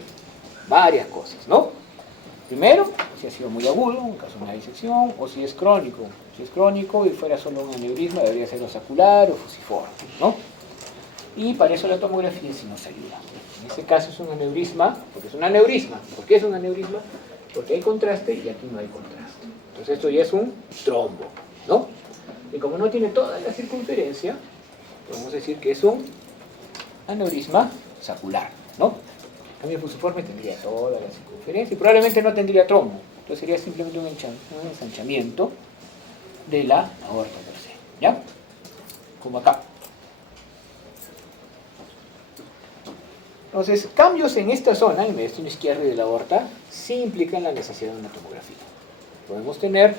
varias cosas, ¿no? Primero, si ha sido muy agudo, en caso de una disección, o si es crónico. Si es crónico y fuera solo un aneurisma, debería ser osacular o fusiforme, ¿no? Y para eso la tomografía sí nos ayuda. En este caso es un aneurisma, porque es un aneurisma. ¿Por qué es un aneurisma? Porque hay contraste y aquí no hay contraste. Entonces esto ya es un trombo, ¿no? Y como no tiene toda la circunferencia, podemos decir que es un aneurisma sacular, ¿no? En cambio, fusiforme tendría toda la circunferencia y probablemente no tendría trombo. Entonces sería simplemente un ensanchamiento de la aorta per se, ¿ya? Como acá. Entonces, cambios en esta zona, en el mediastino izquierdo y de la aorta, sí implican la necesidad de una tomografía. Podemos tener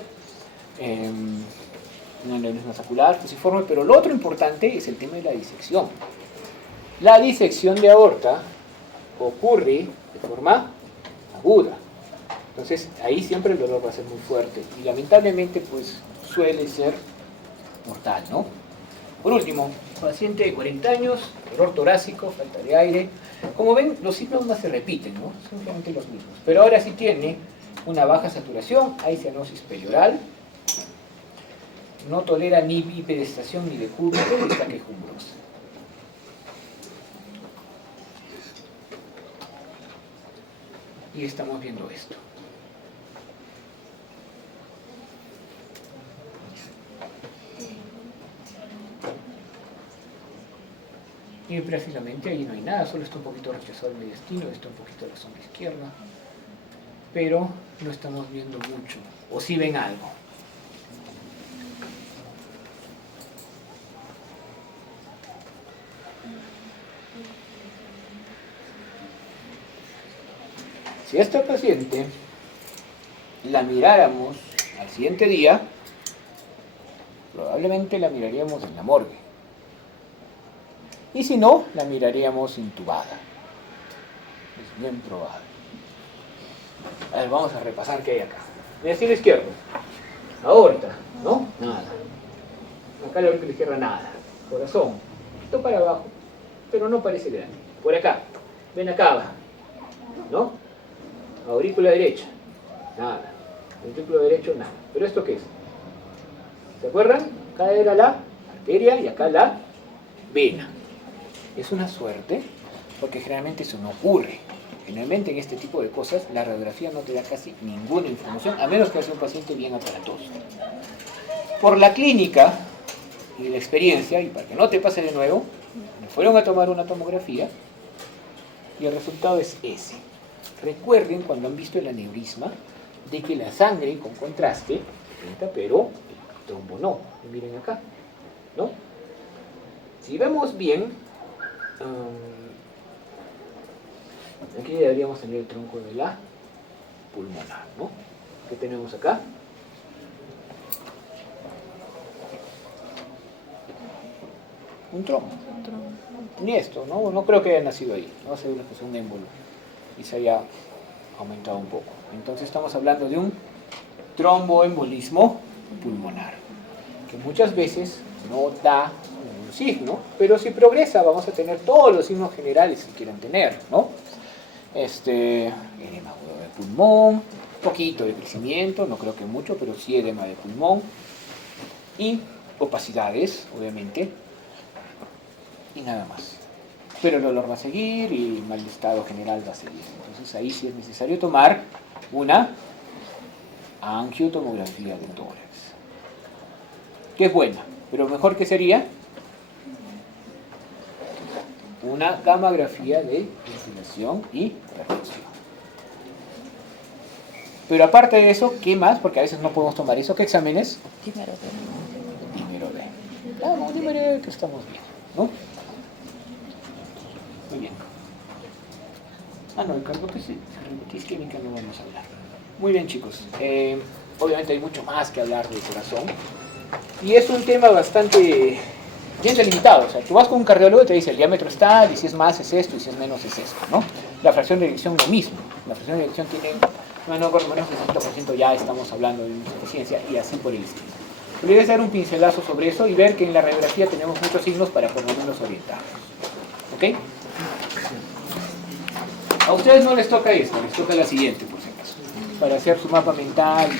un aneurisma sacular, fusiforme, pero lo otro importante es el tema de la disección. La disección de aorta ocurre de forma aguda. Entonces, ahí siempre el dolor va a ser muy fuerte y lamentablemente pues suele ser mortal, ¿no? Por último, paciente de 40 años, dolor torácico, falta de aire. Como ven, los síntomas se repiten, ¿no? Son realmente los mismos. Pero ahora sí tiene una baja saturación, hay cianosis perioral, no tolera ni bipedestación ni decúbito y está quejumbrosa. Y estamos viendo esto. Y prácticamente ahí no hay nada, solo está un poquito rechazado el mediastino, está un poquito la sombra izquierda, pero no estamos viendo mucho, o si ven algo. Si a esta paciente la miráramos al siguiente día, probablemente la miraríamos en la morgue. Y si no, la miraríamos intubada. Es bien probable. A ver, vamos a repasar qué hay acá. Mediastino izquierdo. Aorta, ¿no? Nada. Acá la aurícula izquierda, nada. Corazón. Esto para abajo, pero no parece grande. Por acá. Ven acá abajo, ¿no? Aurícula derecha. Nada. Ventrículo derecho, nada. ¿Pero esto qué es? ¿Se acuerdan? Acá era la arteria y acá la vena. Es una suerte, porque generalmente eso no ocurre. Generalmente en este tipo de cosas la radiografía no te da casi ninguna información, a menos que sea un paciente bien aparatoso. Por la clínica y la experiencia, y para que no te pase de nuevo, me fueron a tomar una tomografía y el resultado es ese. Recuerden cuando han visto el aneurisma de que la sangre con contraste pinta, pero el trombo no. Y miren acá, ¿no? Si vemos bien, aquí deberíamos tener el tronco de la pulmonar, ¿no? ¿Qué tenemos acá? un trombo. Otro. Ni esto, no creo que haya nacido ahí, no seguro que es un émbolo y se haya aumentado un poco. Entonces estamos hablando de un tromboembolismo pulmonar, que muchas veces no da un signo, pero si progresa vamos a tener todos los signos generales que quieran tener, ¿no? Edema agudo de pulmón, poquito de crecimiento, no creo que mucho, pero sí edema de pulmón, y opacidades, obviamente, y nada más. Pero el dolor va a seguir y el mal estado general va a seguir. Entonces ahí sí es necesario tomar una angiotomografía de tórax, que es buena, pero mejor que sería una gammagrafía de ventilación y perfección. Pero aparte de eso, ¿qué más? Porque a veces no podemos tomar eso. ¿Qué exámenes? Dímero. Dímero B. Claro, dímero B, que estamos bien, ¿no? Muy bien. No, el cargo que se química no vamos a hablar. Muy bien, chicos. Obviamente hay mucho más que hablar del corazón. Y es un tema bastante bien delimitado. O sea, tú vas con un cardiólogo y te dice el diámetro es tal, y si es más es esto, y si es menos es esto, ¿no? La fracción de eyección lo mismo. La fracción de eyección tiene, bueno, por lo menos el 60% ya estamos hablando de insuficiencia y así por el estilo. Pero debes dar un pincelazo sobre eso y ver que en la radiografía tenemos muchos signos para por lo menos orientarnos. ¿Ok? A ustedes no les toca esto, les toca la siguiente, por si acaso. Para hacer su mapa mental.